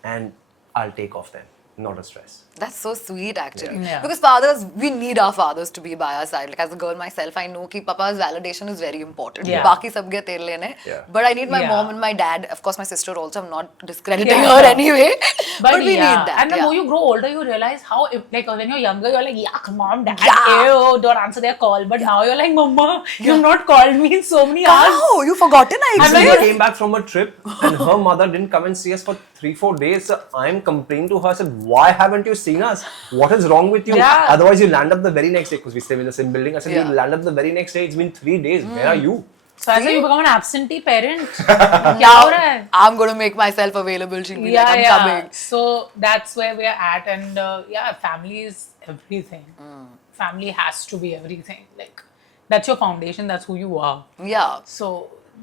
and I'll take off then. Not a stress. That's so sweet, actually. Yeah. Because fathers, we need our fathers to be by our side. Like as a girl myself, I know कि papa's validation is very important. Yeah. बाकी सब गए तेरे लेने. Yeah. But I need my Yeah. mom and my dad. Of course, my sister also. I'm not discrediting her anyway. But we need that. And the more you grow older, you realize how, like when you're younger, you're like, yuck, mom, dad, Yeah. ew, don't answer their call. But now you're like, mama, you've not called me in so many hours. Wow, you've forgotten I So exist. we came back from a trip, and her mother didn't come and see us for 3-4 days. So I'm complaining to her. I said, why haven't you seen us? What is wrong with you? Yeah. Otherwise, you land up the very next day, because we stay in the same building. I said, Yeah. you land up the very next day. It's been 3 days. Where are you? So as you become an absentee parent. क्या हो रहा है? I'm going to make myself available. She'll be like, I'm coming. So that's where we're at, and family is everything. Family has to be everything. Like that's your foundation. That's who you are. Yeah. So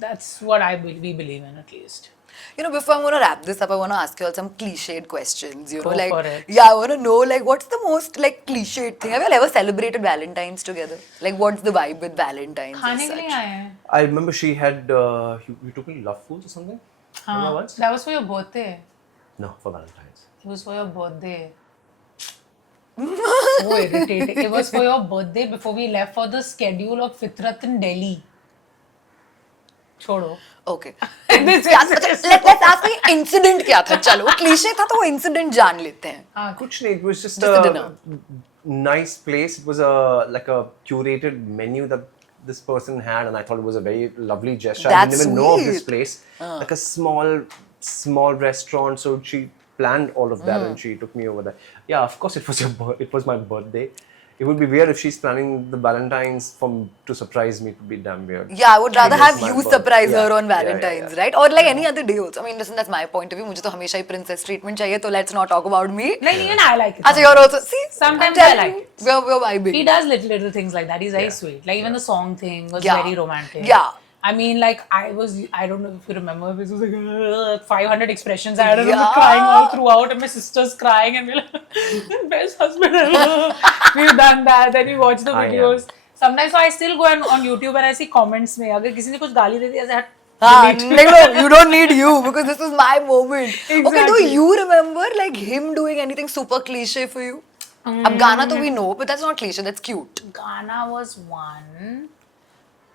that's what we believe in, at least. Before I'm going to wrap this up, I want to ask you all some cliched questions. Go like, for it. Yeah, I want to know, like, what's the most, like, cliched thing? Have you all ever celebrated Valentine's together? Like, what's the vibe with Valentine's खाने as के लिए such? आए हैं. I remember she had, you took me love foods or something? Remember once? That was for your birthday. No, for Valentine's. It was for your birthday. So irritating. It was for your birthday before we left for the schedule of Fitrat in Delhi. छोड़ो. Okay. let's ask me incident क्या था. चलो, वो cliche था तो वो incident जान लेते हैं. कुछ नहीं, it was just a a dinner. nice place. It was like a curated menu that this person had, and I thought it was a very lovely gesture. I That's didn't even know of this sweet. place. Like a small restaurant. So she planned all of that, and she took me over there. Yeah, of course it was my birthday. It would be weird if she's planning the Valentines to surprise me. It would be damn weird. Yeah, I would rather It is have my you birthday. surprise her Yeah, on Valentine's, yeah. right? Or like any other day also. I mean, listen, that's my point of view. मुझे तो हमेशा ही princess treatment चाहिए, तो let's not talk about me. Like even I like it. अच्छा, you're also, see? Sometimes I'm I telling like you, it. We're vibing. He does little things like that. He's very sweet. Like even the song thing was Yeah. very romantic. Yeah. I mean, like I don't know if you remember, this was like 500 expressions. I don't know, Yeah. crying all throughout, and my sister's crying, and we're like, best husband ever. We've done that. Then we watch the I am. videos. Sometimes so I still go on YouTube and I see comments में अगर किसी ने कुछ गाली दे दी ऐसे हट. No, you don't need you because this is my moment. Okay, do Exactly. you remember like him doing anything super cliche for you? अब गाना तो we know, but that's not cliche, that's cute. Ghana was one.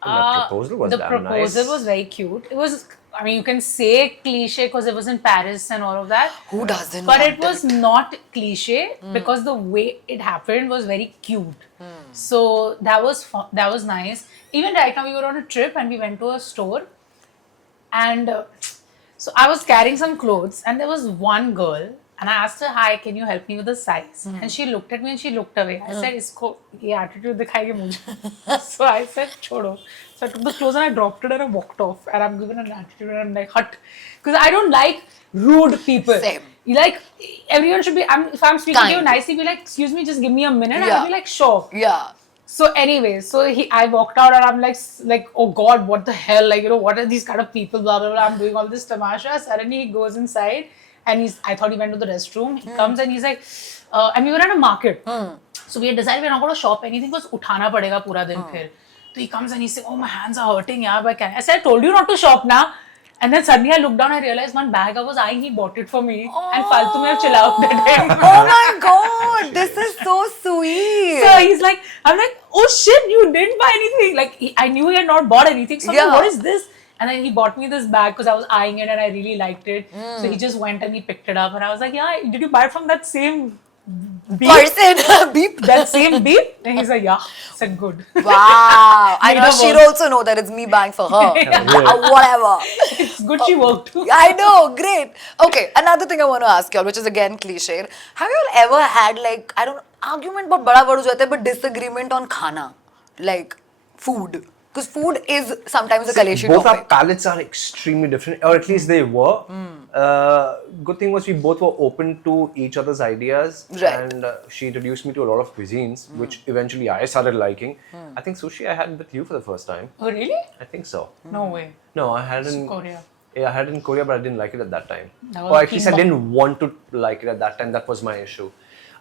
The proposal was the damn proposal nice. was very cute. It was, I mean, you can say cliche because it was in Paris and all of that. Who doesn't But want it was not cliche because the way it happened was very cute. So that was fun, that was nice. Even right now, we were on a trip and we went to a store, and so I was carrying some clothes, and there was one girl, and I asked her, "Hi, can you help me with the size?" And she looked at me and she looked away. I said, "Isko ye attitude dikhayegi mujhe." So I said, "Chodo." So I took the clothes and I dropped it and I walked off. And I'm given an attitude and I'm like, "Hut," because I don't like rude people. Same. You like everyone should be. If I'm speaking to you Kind. nicely, be like, "Excuse me, just give me a minute." Yeah. I'll be like, "Sure." Yeah. So anyway, I walked out and I'm like, oh God, what the hell? Like, what are these kind of people? Blah blah blah. I'm doing all this tamasha. Suddenly he goes inside, and I thought he went to the restroom. He comes and he's like, and we were at a market, so we had decided we're not going to shop anything because uthana padega pura din phir. So he comes and he says, oh, my hands are hurting, yaar. But I said, I told you not to shop now. And then suddenly I looked down, I realized one bag I was eyeing, he bought it for me. And faltu mein chillaut at him. Oh my God, this is so sweet. So he's like, I'm like, oh shit, you didn't buy anything. Like, I knew he had not bought anything. So I'm like, what is this? And then he bought me this bag because I was eyeing it and I really liked it. So he just went and he picked it up. And I was like, yeah, did you buy it from that same beep? Person, beep. That same beep? And he's like, yeah. I said, good. Wow. I know Made her she'd work. also know that it's me buying for her. Whatever. It's good she worked too. I know, great. Okay, another thing I want to ask y'all, which is again cliche. Have you all ever had like, I don't know, argument बहुत बड़ा word हो जाता है, but disagreement on खाना, like food? Because food is sometimes a kaleshi Both our topic. palates are extremely different, or at least they were. Good thing was we both were open to each other's ideas, Right. and she introduced me to a lot of cuisines, which eventually I started liking. I think sushi I had with you for the first time. Oh, really? I think so. No way. No, I had in Korea. Yeah, I had it in Korea, but I didn't like it at that time. That was Or a at least I kimbap. didn't want to like it at that time. That was my issue.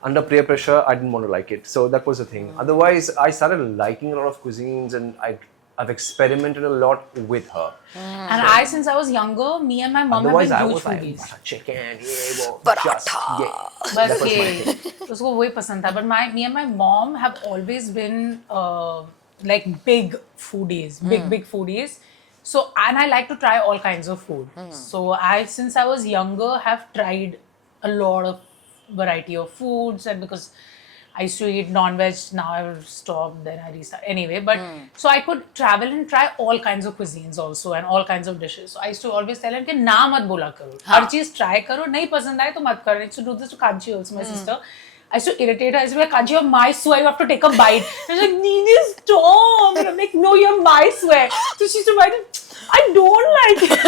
Under peer pressure, I didn't want to like it. So that was the thing. Otherwise, I started liking a lot of cuisines, and I've experimented a lot with her. And since I was younger, me and my mom have Otherwise, I been huge was like, foodies. butter chicken, yeah, well, Paratha. just, yeah. बस That was my ये thing. उसको वही पसंद था. But me and my mom have always been like big foodies, big foodies. So, and I like to try all kinds of food. So since I was younger, have tried a lot of variety of foods, and because I used to eat non-veg, now I've stopped, then I restart. Anyway, but so I could travel and try all kinds of cuisines also and all kinds of dishes. So I used to always tell him कि ना मत बोला करो, हर चीज try करो, नहीं पसंद आए तो मत करो. I used to do this to Kanchi also, my sister. I used to irritate her. I used to be like, Kanchi, you're my swear, you have to take a bite. I was like, Nini, stop. And I'm like, no, you're my swear. So she used to bite. I don't like it.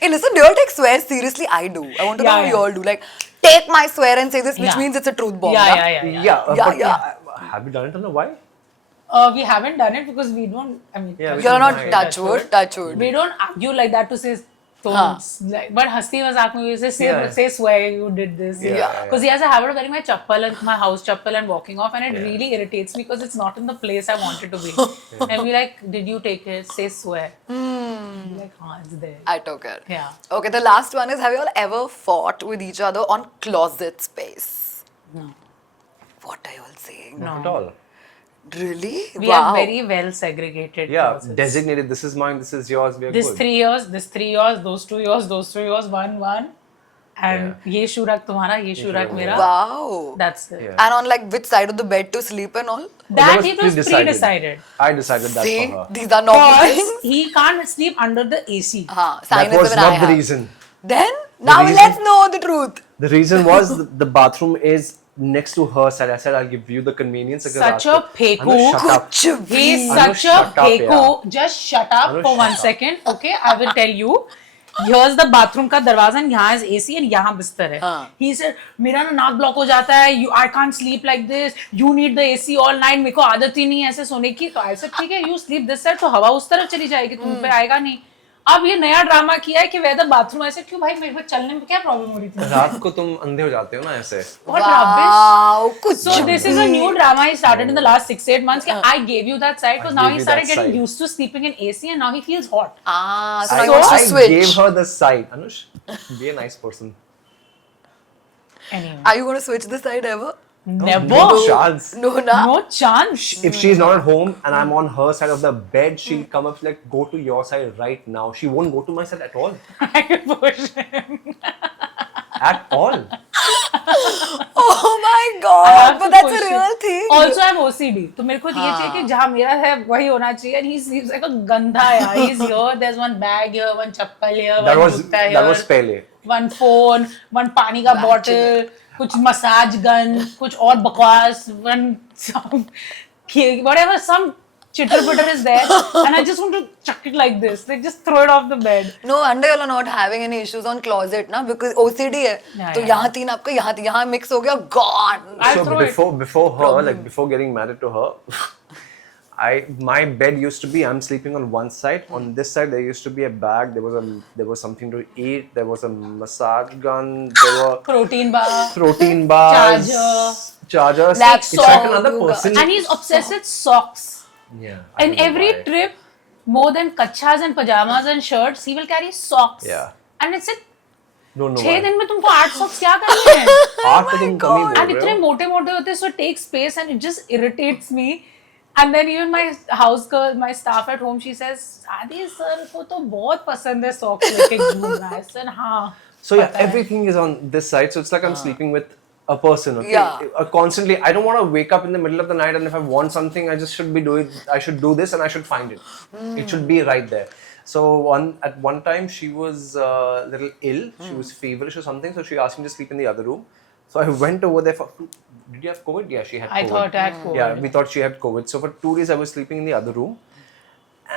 Hey, listen, do you all take swears seriously? I do. I want to know how you all do. Like, take my swear and say this, which Yeah. means it's a truth bomb. Yeah. But have you done it on a why? We haven't done it because we don't, I mean, Yeah, we You're don't not mind. touch wood. we don't argue like that to say, like, but hasti mazak mein we say swear you did this. Yeah. Because he has a habit of wearing my chappal and my house chappal and walking off, and it really irritates me because it's not in the place I want it to be. And we like, did you take it? Say swear. I'm like, it's there. I took it. Yeah. Okay, the last one is, have you all ever fought with each other on closet space? No. What are you all saying? Not at all. Really? We Wow. are very well segregated. Yeah, closets. designated. This is mine. This is yours. We are This good. 3 years, this 3 years, those 2 years, those 3 years, one. And ye shoe rack tumhara, ye shoe rack mera. Wow. That's it. Yeah. And on like which side of the bed to sleep and all? That it was pre-decided. I decided that See, for her. these are not the Because things. he can't sleep under the AC. Sign That is was even I not the have. reason. Then, now reason- let's know the truth. The reason was the bathroom is next to her side. I said I'll give you the convenience. Such a pheku. Shut up. Kuch bhi. He's Anu, such a shut up, pheku. Just shut up Anu, for shut 1 up. second. Okay, I will tell you. Here's the bathroom का दरवाजा and यहाँ is AC and यहाँ बिस्तर है. He said मेरा ना नाक block हो जाता है. I can't sleep like this. You need the AC all night. मेरे को आदत ही नहीं है ऐसे सोने की. तो I said ठीक है, you sleep this side तो हवा उस तरफ चली जाएगी, तुम पे आएगा नहीं. अब ये नया ड्रामा किया है कि वेदर बाथरूम ऐसे क्यों भाई, मेरे को चलने में क्या प्रॉब्लम हो रही थी? रात को तुम अंधे हो जाते हो ना ऐसे. What rubbish. Wow. Kuch So this is a new drama he started in the last 6-8 months. I gave you that side because now gave he you started that getting side. used to sleeping in AC and now he feels hot. So I, he wants to I switch. gave her the side. Anush, be a nice person. Anyway. Are you going to switch the side ever? Never. No chance. No, na. No chance. If she's not at home and I'm on her side of the bed, she'll come up like, go to your side right now. She won't go to my side at all. I push him. At all. Oh my I god, have but to that's a push real it. thing. Also, I have OCD. तो मेरे को ये चाहिए कि जहाँ मेरा है वही होना चाहिए. And he seems like a गंदा यार. He's here. There's one bag here, one chappal here, That one was जूता here. that was pehle. One phone, one पानी का bottle, कुछ massage gun, कुछ और बकवास, one some whatever, some chitter pitter is there, and I just want to chuck it like this, like just throw it off the bed. No wonder you're not having any issues on closet ना, because OCD है. Yeah, तो yeah. यहाँ तीन आपका यहाँ mix हो गया. God. I'll So throw it. before her, like before getting married to her, my bed used to be, I'm sleeping on one side. On this side there used to be a bag. There was something to eat. There was a massage gun. There were Protein bar. protein bars, chargers. Lap It's like sock, another yoga. person. And he's obsessed with socks. Yeah. I And don't know every why. trip, more than kachas and pajamas and shirts, he will carry socks. Yeah. And it's like, Don't know 6 why. दिन में तुमको 8 socks क्या करने हैं? आठ तो तुम कम ही बोल And रहे इतने हो. मोटे मोटे होते हैं, so it takes space and it just irritates me. And then even my house girl, my staff at home, she says, "Adi sir को तो बहुत पसंद है socks लेके घूमना." I said, हाँ. So yeah, पता है. everything is on this side. So it's like I'm sleeping with a person. Okay. Yeah. Constantly, I don't want to wake up in the middle of the night and if I want something, I just should be doing. I should do this and I should find it. It should be right there. So at one time she was a little ill. She was feverish or something. So she asked me to sleep in the other room. So I went over there for. Did you have COVID? Yeah, she had COVID. I thought I had COVID. Yeah, we thought she had COVID. So for 2 days I was sleeping in the other room,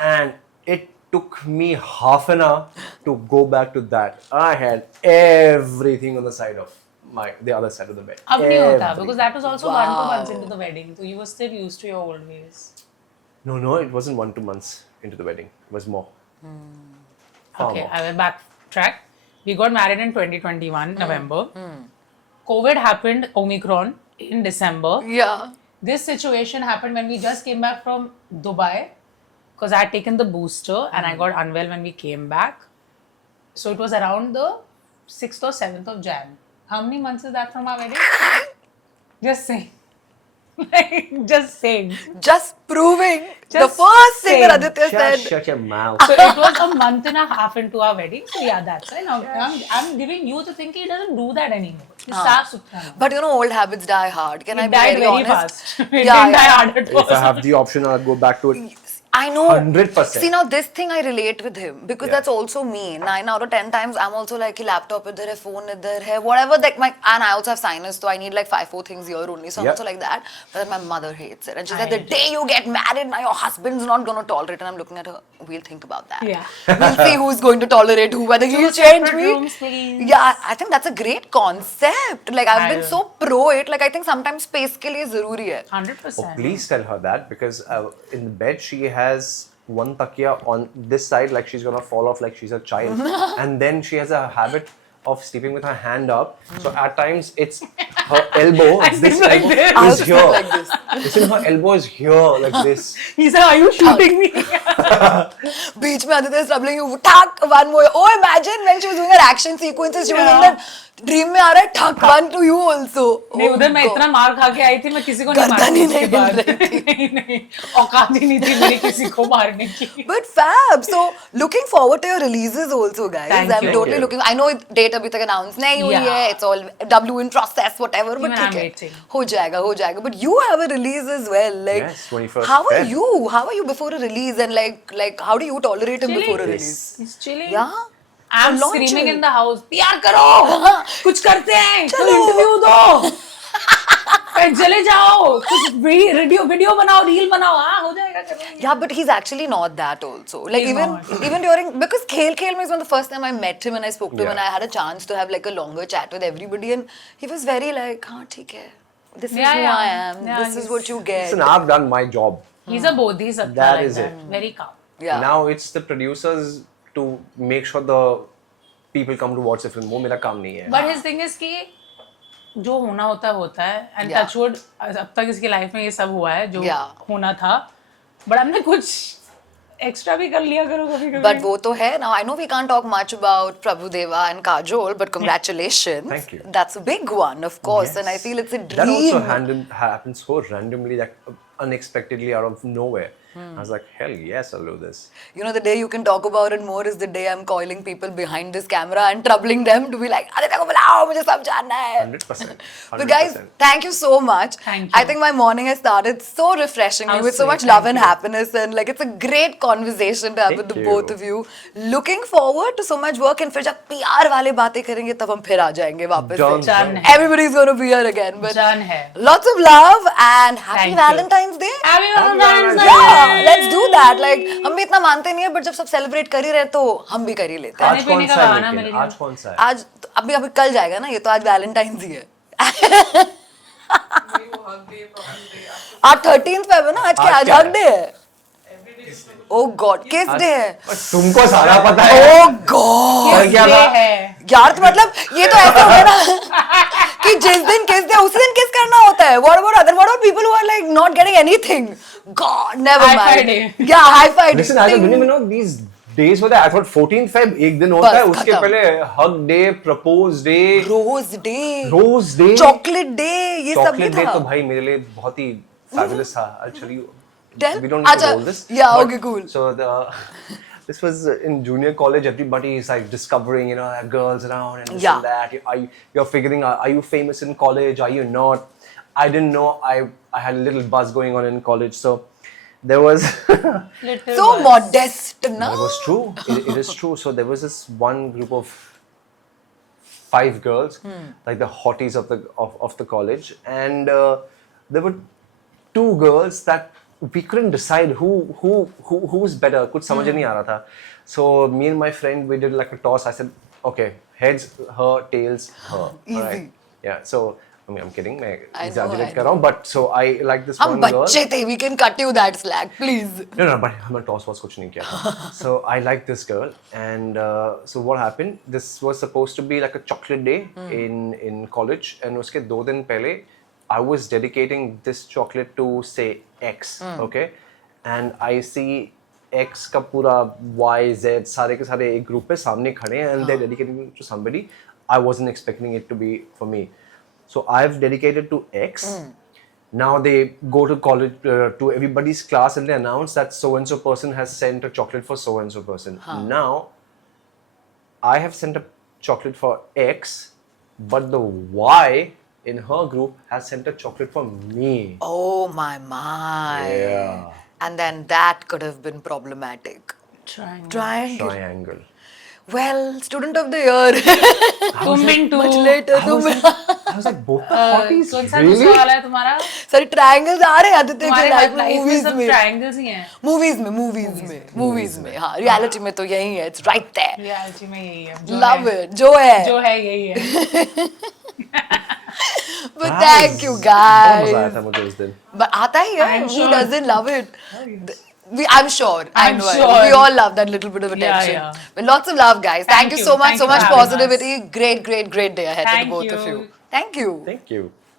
and it took me half an hour to go back to that. I had everything on the side of the other side of the bed. अब नहीं होता, Everything. because that was also 1 2 months into the wedding, so you were still used to your old ways. No, it wasn't 1 2 months into the wedding. It was more. Far Okay, more. I will backtrack. We got married in 2021 November. COVID happened, Omicron, in December. Yeah. This situation happened when we just came back from Dubai, because I had taken the booster and I got unwell when we came back. So it was around the 6th or 7th of Jan. How many months is that from our wedding? Just saying. Like, just saying. Just proving the Just first thing that saying. Aditya said. Shut your mouth. So it was a month and a half into our wedding. So yeah, that's it. Now I'm giving you to think he doesn't do that anymore. He's saaf suthra now. But you know, old habits die hard. Can I He be died very very honest? fast. It Yeah, didn't die yeah. hard at If I first. have the option, I'll go back to it. I know. 100%. See, now this thing I relate with him because Yeah. that's also me. 9 out of 10 times I'm also like, laptop idhar hai, phone idhar hai, whatever. Like and I also have sinus, so I need like 5 4 things here only. So I'm Yeah. also like that. But then my mother hates it, and she I said the hate day you get married, now your husband's not gonna tolerate. And I'm looking at her. We'll think about that. Yeah. We'll see who's going to tolerate who, whether he'll change separate me. rooms, please. Yeah, I think that's a great concept. Like I've I been will. so pro it. Like I think sometimes space ke liye zaruri hai. 100%. Oh, please tell her that, because in the bed she has one takia on this side, like she's gonna fall off like she's a child, and then she has a habit of sleeping with her hand up. So at times it's her elbow. I This sleep like elbow this. I'll is sleep here. like this. Listen, her elbow is here like this. He said, "Are you shooting me?" Beach mein Aditya is troubling you. Tuck, one more. Oh, imagine when she was doing her action sequences, she was in Yeah. that dream में आ रहा है tuck one to you also. नहीं, Oh उधर मैं God. इतना मार खा के आई थी, मैं किसी को नहीं गर्दन मारती ही उसके नहीं बाद। हिल रही नहीं नहीं, औकात ही नहीं थी मेरी किसी को मारने की। But fab. So looking forward to your releases also, guys. Thank I'm you. totally Thank you. looking. I know date अभी तक announce नहीं हुई Yeah. है. It's all W in process, whatever. But Even I'm ठीक है. waiting. हो जाएगा. But you have a release as well. Like, Yes, 21st how are Feb. you? How are you before a release? And like how do you tolerate him before a Chilling. release? He's chilling. Yeah. I'm Launch screaming it. in the house. PR करो, कुछ करते हैं, कोई interview दो, फिर चले जाओ, कुछ वीडियो बनाओ, रील बनाओ, हाँ हो जाएगा करेंगे। Yeah, but he's actually not that also. Like He's even not. even during, because Khel Khel was the first time I met him and I spoke to him Yeah. and I had a chance to have like a longer chat with everybody and he was very like, हाँ ठीक है, this is Yeah, who yeah. I am, Yeah, this is he's- what you get. Listen, I've done my job. He's a bodhisattva That like is that. it. Very calm. Yeah. Now it's the producers to make sure the people come to watch the film. वो मेरा काम नहीं है. But his thing is कि जो होना होता है and Yeah. touch wood अब तक इसकी लाइफ में ये सब हुआ है जो Yeah. होना था, but हमने कुछ एक्स्ट्रा भी कर लिया करो कभी कभी. But वो तो है. Now I know we can't talk much about Prabhu Deva and Kajol, but congratulations. Thank you. That's a big one, of course, and I Yes. feel it's a That also dream. happens so randomly, that unexpectedly out of nowhere. I was like, hell yes, I'll do this. You know, the day you can talk about it more is the day I'm coiling people behind this camera and troubling them to be like, Aditya ko bulao, mujhe sab janna hai. 100%. But guys, 100%. thank you so much. Thank I you. think my morning has started so refreshingly How with so sweet, much love thank and you. happiness, and like it's a great conversation to have Thank with the you. both of you. Looking forward to so much work, and फिर जब प्यार वाले बातें करेंगे तब हम फिर आ जाएंगे वापस Done. से. Done है. Everybody's going to be here again. But Done है. lots of love and happy Thank you. Valentine's Day. Happy Valentine's Day. Yeah, let's do that. Like हम भी इतना मानते नहीं है, बट जब सब सेलिब्रेट कर ही रहे तो हम भी कर ही लेते हैं. आज खाने-पीने कौन का सा है बहाना लेकिन? मेरे लिए. आज कौन सा है? आज अभी अभी कल जाएगा ना, ये तो आज वैलेंटाइंस ही है. आज 13th फेब है ना, आज क्या? आज क्या हग है? डे है. ओह गॉड, किस डे है? तुमको सारा पता है. ओह गॉड और क्या Day था? है. यार, तो मतलब ये तो ऐसे हो गया ना कि जिस दिन किस दे उसी दिन किस करना होता है. What about people who are like not getting anything? God, never Hi-Fi mind. day. Yeah, hi-fi day. Listen, I didn't even know these days were there. I thought 14th Feb एक दिन होता बस, है, उसके खत्म. पहले hug day, propose day, Rose day, rose day, chocolate day, ये सब भी chocolate day था. तो भाई मेरे लिए बहुत ही fabulous था. I'll tell you. Tell. We don't need to अच्छा, roll this. yeah, but- okay, cool. So this was in junior college. Everybody is like discovering, there are girls around and this Yeah. and that. You're figuring out, are you famous in college? Are you not? I didn't know. I had a little buzz going on in college, so there was. Little So buzz. modest, na? It was true. It is true. So there was this one group of 5 girls, like the hotties of the college, and there were 2 girls that we couldn't decide who's better. कुछ समझ नहीं आ रहा था. So me and my friend, we did like a toss. I said, okay, heads her, tails her. Easy. Alright. Yeah. So I mean, I'm kidding. मैं I know, exaggerate I कर रहा हूँ. But so I like this हम one girl. बच्चे थे, we can cut you that slack, please. No, but हमें toss was कुछ नहीं किया था. So I liked this girl, and so what happened? This was supposed to be like a chocolate day in college, and उसके 2 दिन पहले I was dedicating this chocolate to say X, okay, and I see X का पूरा Y, Z सारे के सारे एक group पे सामने खड़े हैं, and they're dedicating it to somebody. I wasn't expecting it to be for me, so I've dedicated to X. Now they go to college to everybody's class and they announce that so and so person has sent a chocolate for so and so person. Now I have sent a chocolate for X, but the Y in her group has sent a chocolate for me. Oh my. Yeah. And then that could have been problematic. Triangle. Triangle. Triangle. Well, student of the year. तुम Mintu. Much later. I was like, both the hotties? कौन सा Really? दूसरा वाला है तुम्हारा? सारी triangles आ रहे हैं आदित्य के तुम्हारे लाइफ में, लाइफ में मूवीज सब में. ट्रायंगल्स ही हैं. मूवीज में हाँ, रियलिटी में तो यही है. It's right there. रियलिटी में यही है. जो लव है. इट. जो है. जो है यही है. But thank you बड़ा मजा आया guys. था मुझे उस दिन. But आता ही है. I'm Who sure. doesn't love it? I'm sure. I I'm know. sure. We all love that little bit of attention. yeah. But lots of love, guys. Thank you you. so much. Thank So you much for having us. positivity. Great day ahead to the Thank both of you. you. Thank you. Thank you.